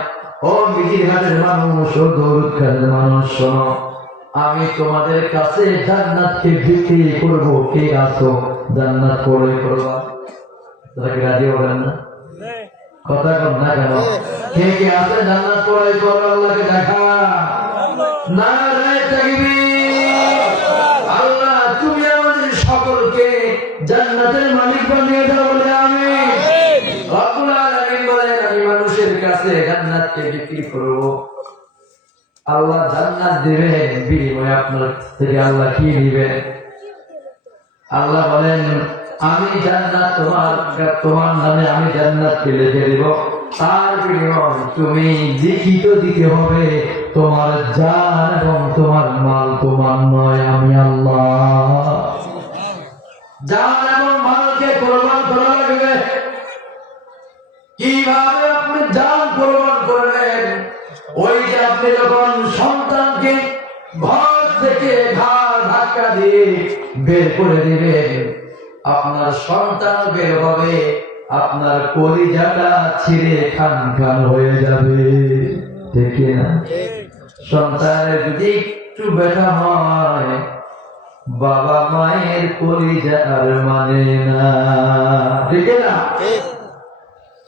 ও মিজিরহাটের মানুষ, ও দৌলতখানের মানুষ, শোনো, আমি তোমাদের কাছে জান্নাতকে বিক্রি করবো, কে আসো জান্নাত পড়ে করবা? তারা কি রাজি হবেন না? কথা কন না কেন? কে কে আছে জান্নাত পড়ে করবে? আল্লাহকে দেখা। নারায়ে তাকবীর। আল্লাহ, তুমি আমাদের সকলকে জান্নাতের মালিক বানিয়ে দাও বলে আমিন। রব্বুল আলামিন বলেন, আমি মানুষের কাছে জান্নাতকে বিক্রি করব। আল্লাহ জান্নাত দিবেন, বিনিময়ে আপনার থেকে আল্লাহ কি দিবেন? আল্লাহ বলেন, আমি জান্নাত তোমার নামে আমি জান্নাতকে লিখে দিব, তার বিনিময়ে তুমি লিখিত দিতে হবে তোমার জান এবং তোমার মাল তোমার নয়, আমি আল্লাহ। জান এবং মালকে কোরবান করা লাগবে। কিভাবে আপনি জান কোরবান করবেন? ওই যে আপনি যখন সন্তানকে ঘর থেকে ঘাড় ধাক্কা দিয়ে বের করে দিবেন, আপনার সন্তান বের হবে, আপনার কলিজাটা ছিঁড়ে খান খান হয়ে যাবে, ঠিক না? সন্তানের যদি একটু ব্যথা হয়, বাবা মায়ের কলিজা আর মানে না, ঠিক না?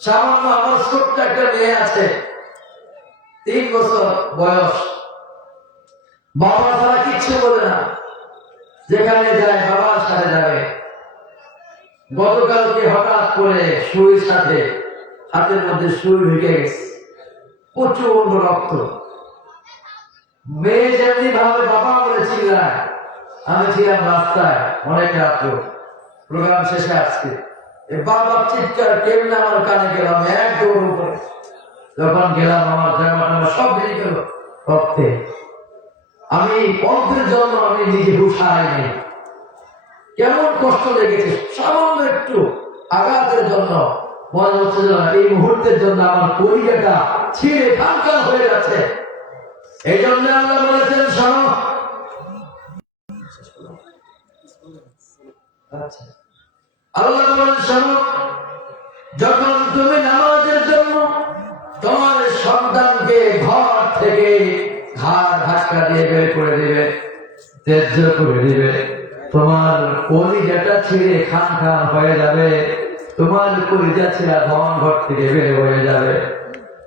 সামান্য আমার ছোট্ট একটা মেয়ে আছে, 3 বছর বয়স, বাবা ছাড়া কিচ্ছু বলে না, যেখানে যায় বাবার সাথে যাবে। গতকালকে হঠাৎ করে সুইর সাথে হাতের মধ্যে সুই ঢুকে গেছে, প্রচন্ড রক্ত। মেয়ে যেমনি ভাবে বাবা বলে চিল্লায়, আমি ছিলাম রাস্তায় অনেক রাত্র, প্রোগ্রাম শেষে আজকে বাবার চিৎকার কেমন আমার কানে গেলাম, এক দৌড় উপরে যখন গেলাম, আমার জামা সব বেরিয়ে গেল রক্তে। আমি অল্পের জন্য আমি নিজে হুঁশাইনি, কেমন কষ্ট লেগেছে, সামান্য একটু আঘাতের জন্য মনে হচ্ছে এই মুহূর্তের জন্য আমার কলিজাটা ছিঁড়ে খানখান হয়ে যাচ্ছে। এই জন্য আল্লাহ বলেছেন, শোনো, আল্লাহ বলেন, শোনো, যখন তুমি নামাজের জন্য তোমার সন্তানকে ঘর থেকে ঘাড় ধাক্কা দিয়ে বের করে দিবে, ত্যায্য করে দিবে, তোমার কলিজাটা ছিঁড়ে খান খান হয়ে যাবে, তোমার কলিজা ছিঁড়া ধন ঘর থেকে বের হয়ে যাবে।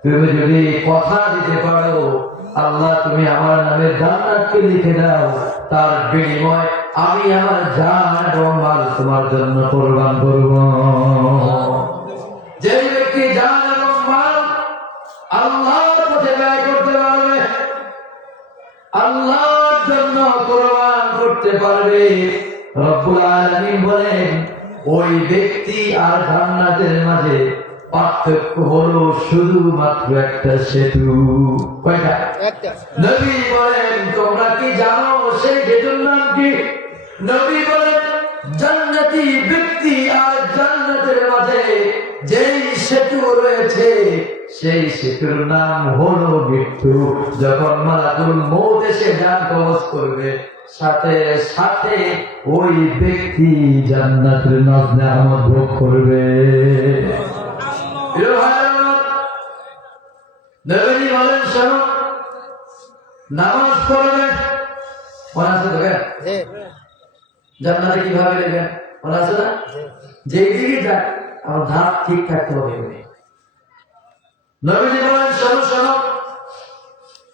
তুমি যদি কথা দিতে পারো আল্লাহ তুমি আমার নামে জান্নাতকে লিখে দাও, তার বিনিময় আমি আমার জান এবং মাল তোমার জন্য কোরবান করব। যে ব্যক্তি জান এবং মাল আল্লাহর পথে ব্যয় করতে পারবে, আল্লাহর জন্য কোরবান করতে পারবে, রব্বুল আলামিন বলেন ওই ব্যক্তি আর জান্নাতের মাঝে পার্থক্য হলো শুধুমাত্র একটা সেতু। কয়টা? নবী বলেন তোমরা কি জানো সেই সেতুর নাম কি? নবী বলেন জান্নাতি ব্যক্তি আর জান্নাতের মাঝে যেই সেতু রয়েছে সেই সেতুর নাম হলো মৃত্যু। যখন মালাকুল মউত এসে জান কবজ করবে সাথে সাথে ওই ব্যক্তি জান্নাতের নেয়ামত ভোগ করবে। নবী বলেন শোনো, নামাজ পড়বে মনে আছে তো? জান্নাতে কিভাবে নেবেন মনে আছে না? যেই দিকে যাক আমার ধাপ ঠিক থাকতে হবে। নবী বলেন শোনো শোনো,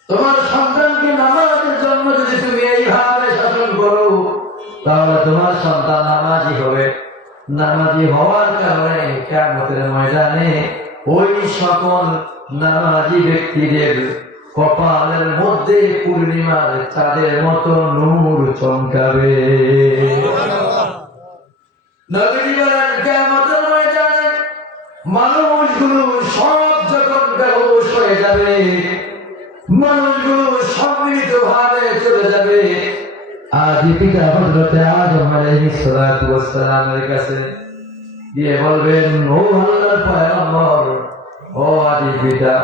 তোমার সন্তানকে নামাজের জন্য যদি তুমি এইভাবে শাসন করো তাহলে তোমার সন্তান নামাজি হবে। নামাজি হওয়ার কারণে কিয়ামতের ময়দানে ওই সকল নামাজি ব্যক্তিদের কপালের মধ্যে পূর্ণিমার চাঁদের মতো নূর চমকাবে। নবী বলেন কিয়ামতের ময়দানে মানুষগুলো সব যখন বেহুশ হয়ে যাবে, মানুষগুলো সম্মিলিত ভাবে চলে যাবে আদি পিতা হযরতে আদম আলাইহিস সালাতু ওয়াস সালামের কাছে গিয়ে বলবেন ও আল্লাহর পয়গম্বর, ও আদি পিতা,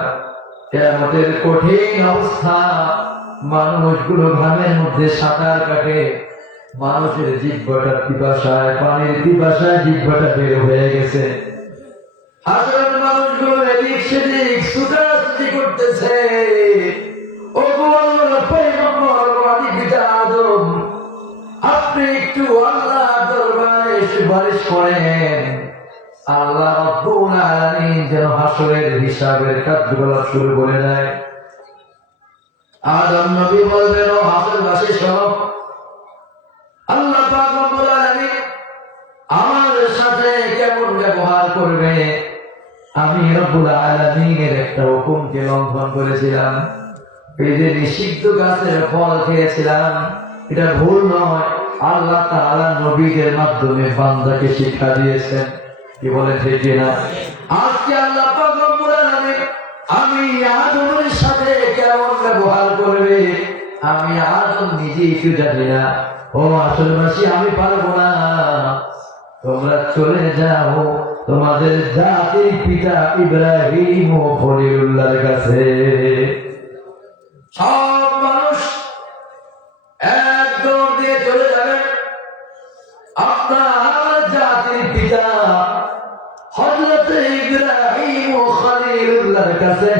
কিয়ামতের কঠিন অবস্থা, মানুষগুলো ঘামের মধ্যে সাঁতার কাটে, মানুষের জিহ্বাটা পিপাসায়, পানির পিপাসায় জিহ্বাটা বের হয়ে গেছে, হাজার মানুষগুলো এদিক সেদিক ছুটাছুটি করতেছে। ও আল্লাহর পয়গম্বর, আদি পিতা আদম, আপনি একটু আল্লাহর দরবারে সুপারিশ করেন, আল্লাহ রাব্বুল আলামিন যেন হাসরের হিসাবের কাজগুলো শুরু করে দেয়। আদম নবী বলবেন ও হাসরবাসী শোনো, আল্লাহ পাক রব্বুল আলামিন আমার সাথে কেমন ব্যবহার করবে? আমি রব্বুল আলামিনের একটা হুকুমকে লঙ্ঘন করেছিলাম, এই যে নিষিদ্ধ গাছের ফল খেয়েছিলাম, এটা ভুল নয়। আল্লাহ তাআলা নবীদের মাধ্যমে বান্দাকে শিক্ষা দিয়েছেন, কি বলেন ঠিক না? আজকে আল্লাহ পাক রব্বুল আলামিন আমি আদমের সাথে কেমন ব্যবহার করবে আমি আদম নিজেই একটু জানি না। ও আসলবাসী, আমি পারবো না, তোমরা চলে যাও তোমাদের জাতির পিতা ইব্রাহিম ও খলিলুল্লাহর কাছে। সব মানুষ এক দৌড় দিয়ে চলে যাবে আপনার জাতির পিতা হযরতে ইব্রাহিম ও খলিলুল্লাহর কাছে।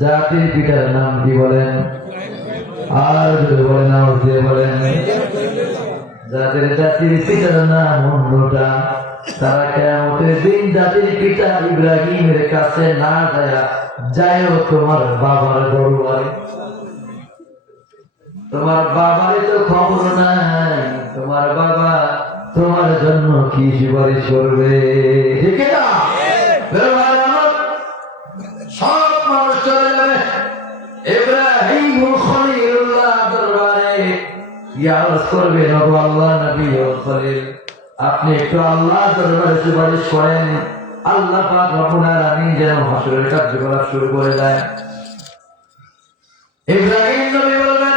জাতির পিতার নাম কি বলেন? আর বলেন, আর বলেন। জাতির পিতার নাম অন্যটা। তারা কিয়ামতের দিন জাতির পিতা ইব্রাহিমের কাছে না যায়ও তোমার বাবার দরবারে। তোমার বাবারই তো খবর নাই, তোমার বাবা তোমার জন্য কি সুপারিশ করবে? ঠিক না? সব মানুষ চলে যাবে ইব্রাহিম ও খলিলুল্লাহ দরবারে, ইয়ারজ করবে আল্লাহ নবী ও খলিল, আপনি একটু আল্লাহ দরবারে সুপারিশ করেন, আল্লাহ পাক রব্বুল আলামিন যেন হাসরের কার্যকলাপ শুরু করে দেয়। ইব্রাহিম নবী বলবেন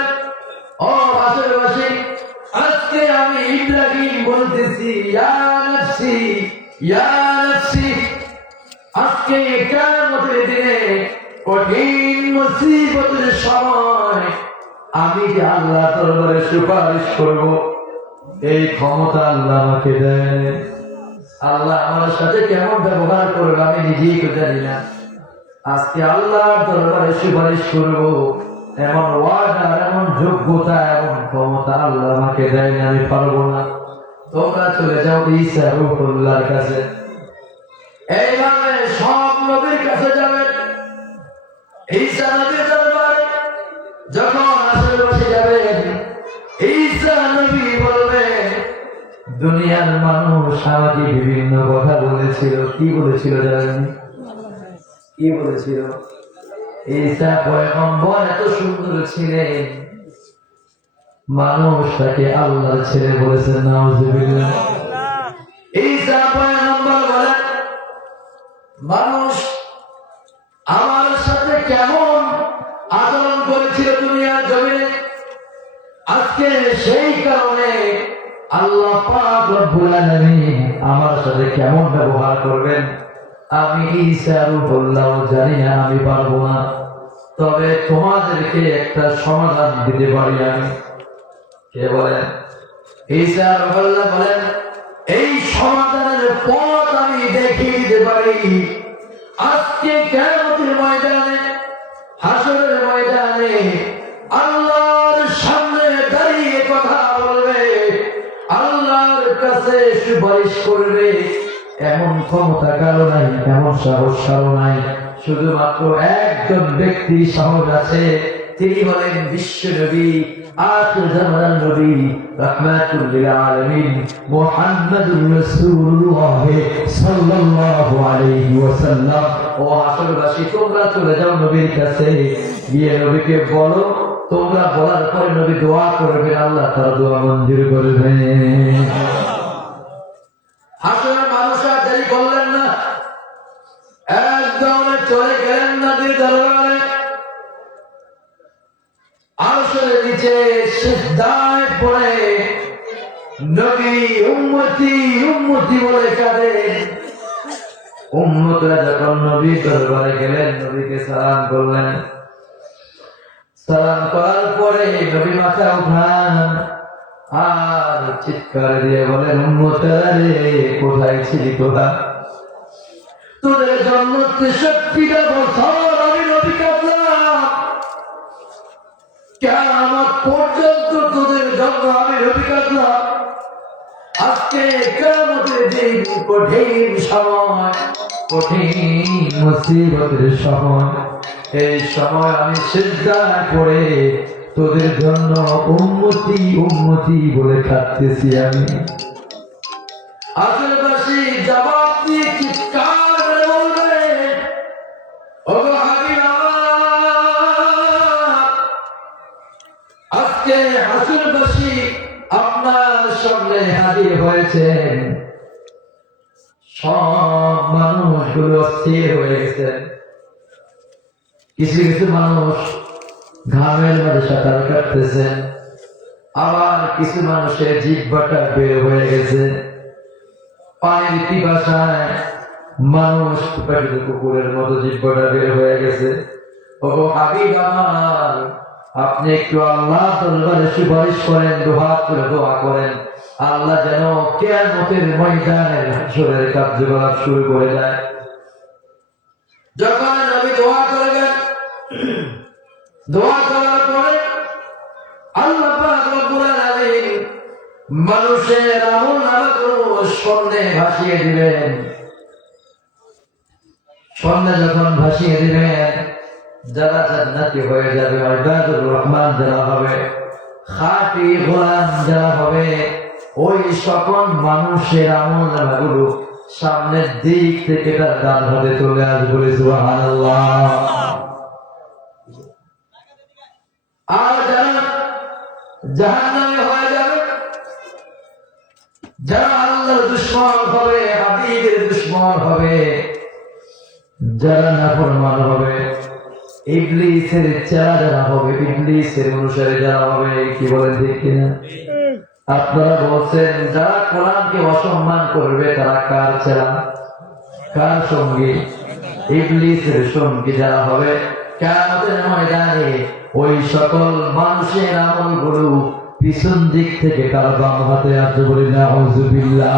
ও হাসরবাসী, আজকে আমি ইব্রাহিম বলতেছি ইয়া নাফসি ইয়া নাফসি, আজকে কিয়ামতের দিনে কঠিন মুসিবতের সময় আমি যে আল্লাহ দরবারে সুপারিশ করব এই ক্ষমতা আল্লাহ আমাকে দেয়। আল্লাহ আমার সাথে কেমন ব্যবহার করবে আমি নিজেই তো জানি না। আজকে আল্লাহর দরবারে সুপারিশ করব, এমন ওয়ার্ডার, এমন যোগ্যতা, এমন ক্ষমতা আল্লাহ আমাকে দেয়নি, আমি পারবো না। তোমরা চলে যাও ঈসা রূহুল্লাহর কাছে। এইভাবে সব নবীর কাছে যাবেন। ঈসা নবীর দরবারে যখন আশেপাশে যাবেন, ঈসা নবী বলবেন, দুনিয়ার মানুষ আমাকে বিভিন্ন কথা বলেছিল। কি বলেছিল জানেন? কি বলেছিল? ঈসা পয়গম্বর এত সুন্দর ছিলেন, মানুষ তাকে আল্লাহর ছেলে বলেছেন। নাউজুবিল্লাহ। ঈসা পয়গম্বর বলেন, মানুষ আমার সাথে কেমন আচরণ করেছিল দুনিয়ার জমিনে, আজকে সেই কারণে আল্লাহ পাক রব্বুল আলামিন আমার সাথে কেমন ব্যবহার করবেন আমি ঈসা রূহুল্লাহ জানি না, আমি পারবো না। তবে তোমাদেরকে একটা সমাধান দিতে পারি আমি। কে বলেন? ঈসা রূহুল্লাহ বলেন, এই সমাধানের পথ আমি দেখিয়ে দিতে পারি। আজকে কিয়ামতের ময়দানে, হাসরের ময়দানে আল্লাহর সামনে দাঁড়িয়ে কথা বলবে, আল্লাহর কাছে সুপারিশ করবে, এমন ক্ষমতা কারো নাই, এমন সাহস কারো নাই। শুধুমাত্র একজন ব্যক্তি সাহস আছে, তিনি হলেন বিশ্ব নবী, আখির জামানার নবী, রাহমাতুল লিল আলামিন মুহাম্মাদুর রাসূলুল্লাহ সাল্লাল্লাহু আলাইহি ওয়াসাল্লাম। ও আসরবাসী, তোমরা চলে যাও নবীর কাছে, গিয়ে নবীকে বলো, তোমরা বলার পরে নবী দোয়া করবেন, আল্লাহ তাআলা দোয়া মঞ্জুর করবেন। হাসরের মানুষ আর দেরি করলেন না, একদম চলে গেলেন নবীর দরবারে। আরশের নিচে সিজদায় পড়ে নবী উম্মতি উম্মতি বলে কাঁদেন। উম্মতরা যখন নবীর দরবারে গেলেন, নবীকে সালাম করলেন। সালাম করার পরে নবী মাথা উঠান আর চিৎকার দিয়ে বলেন, উম্মতরা রে, কোথায় ছিলি তোরা? তোদের জন্ম ৬৩টা বছর আমি নবী কাঁদলাম, কিয়ামত পর্যন্ত তোদের জন্য আমি নবী কাঁদলাম। আজকে কিয়ামতের দিন, কঠিন সময়, কঠিন মুসিবতের সময়, এই সময় আমি সিজদায় পড়ে তোদের জন্য উম্মতি উম্মতি বলে কাঁদতেছি আমি। আশেপাশে জবাব দিয়ে চিৎকার করে বলবে, ওগো হাবিব আমার, আজকে আশেপাশে আপনার সামনে হাজির হয়েছেন। সব মানুষগুলো স্থির হয়ে গেছেন। কিছু কিছু মানুষ ঘামের মাঝে সাঁতার কাটতেছেন, আবার কিছু মানুষের জিহ্বাটা বের হয়ে গেছে। পানির পিপাসায় মানুষ কুকুরের মতো জিহ্বাটা বের হয়ে গেছে। ওগো হাবিব আমার, আপনি একটু আল্লাহ দরবারে সুপারিশ করেন, দুহাত করে দোয়া করেন, আল্লাহ যেন কিয়ামতের ময়দানে হাসরের কার্যকলাপ শুরু করে দেয়। যখন নবী দোয়া করবেন, দোয়া করার পরে আল্লাহ পাক রব্বুল আলামিন মানুষের আমলনামাগুলো স্বর্ণে ভাসিয়ে দিবেন। স্বর্ণে যখন ভাসিয়ে দিবেন, যারা জান্নাতি হয়ে যাবে, ইবাদুর রহমান যারা হবে, খাঁটি গোলাম যারা হবে, ওই সকল মানুষের আমলনামাগুলো সামনের দিক থেকে তার ডান হাতে চলে আসবে। সুবহানাল্লাহ। আর যারা জাহান্নামে হয়ে যাবে, যারা আল্লাহর দুশমন হবে, হাবিবের দুশমন হবে, যারা নাফরমান হবে, ইবলিসের চেলা যারা হবে, ইবলিসের অনুসারী যারা হবে, কি বলেন ঠিক কিনা? আপনারা বলছেন যারা কোরআনকে অসম্মান করবে তারা কার চেলা, কার সঙ্গী? ইবলিসের সঙ্গী যারা হবে, কিয়ামতের ময়দানে ওই সকল মানুষের আমলগুলো পিছন দিক থেকে তার বাম হাতে আসবে। বলি নাউযুবিল্লাহ।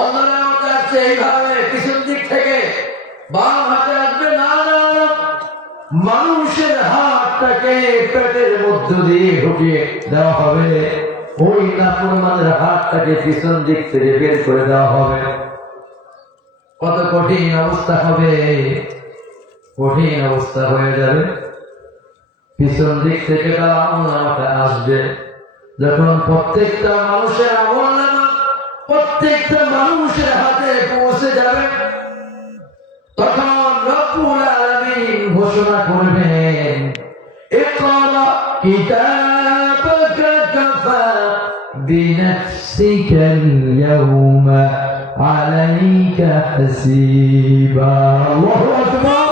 অন্যরাও যাচ্ছে এইভাবে পিছন দিক থেকে বাম হাতে আসবে। না না, মানুষের হাত হাতটাকে পেটের মধ্য দিয়ে ঢুকিয়ে দেওয়া হবে, ওই নাফরমানের হাতটাকে পিছন দিক থেকে বের করে দেওয়া হবে। কত কঠিন অবস্থা হবে, কঠিন অবস্থা হয়ে যাবে। পিছন দিক থেকে তার আমলনামাটা আসবে। যখন প্রত্যেকটা মানুষের আমলনামা প্রত্যেকটা মানুষের হাতে পৌঁছে যাবে, তখন রব্বুল আলামিন ঘোষণা করবেন, ইকরা কিতাবাকা কাফা বিনাফসিকাল ইয়াওমা আলাইকা হাসিবা। আল্লাহু আকবার।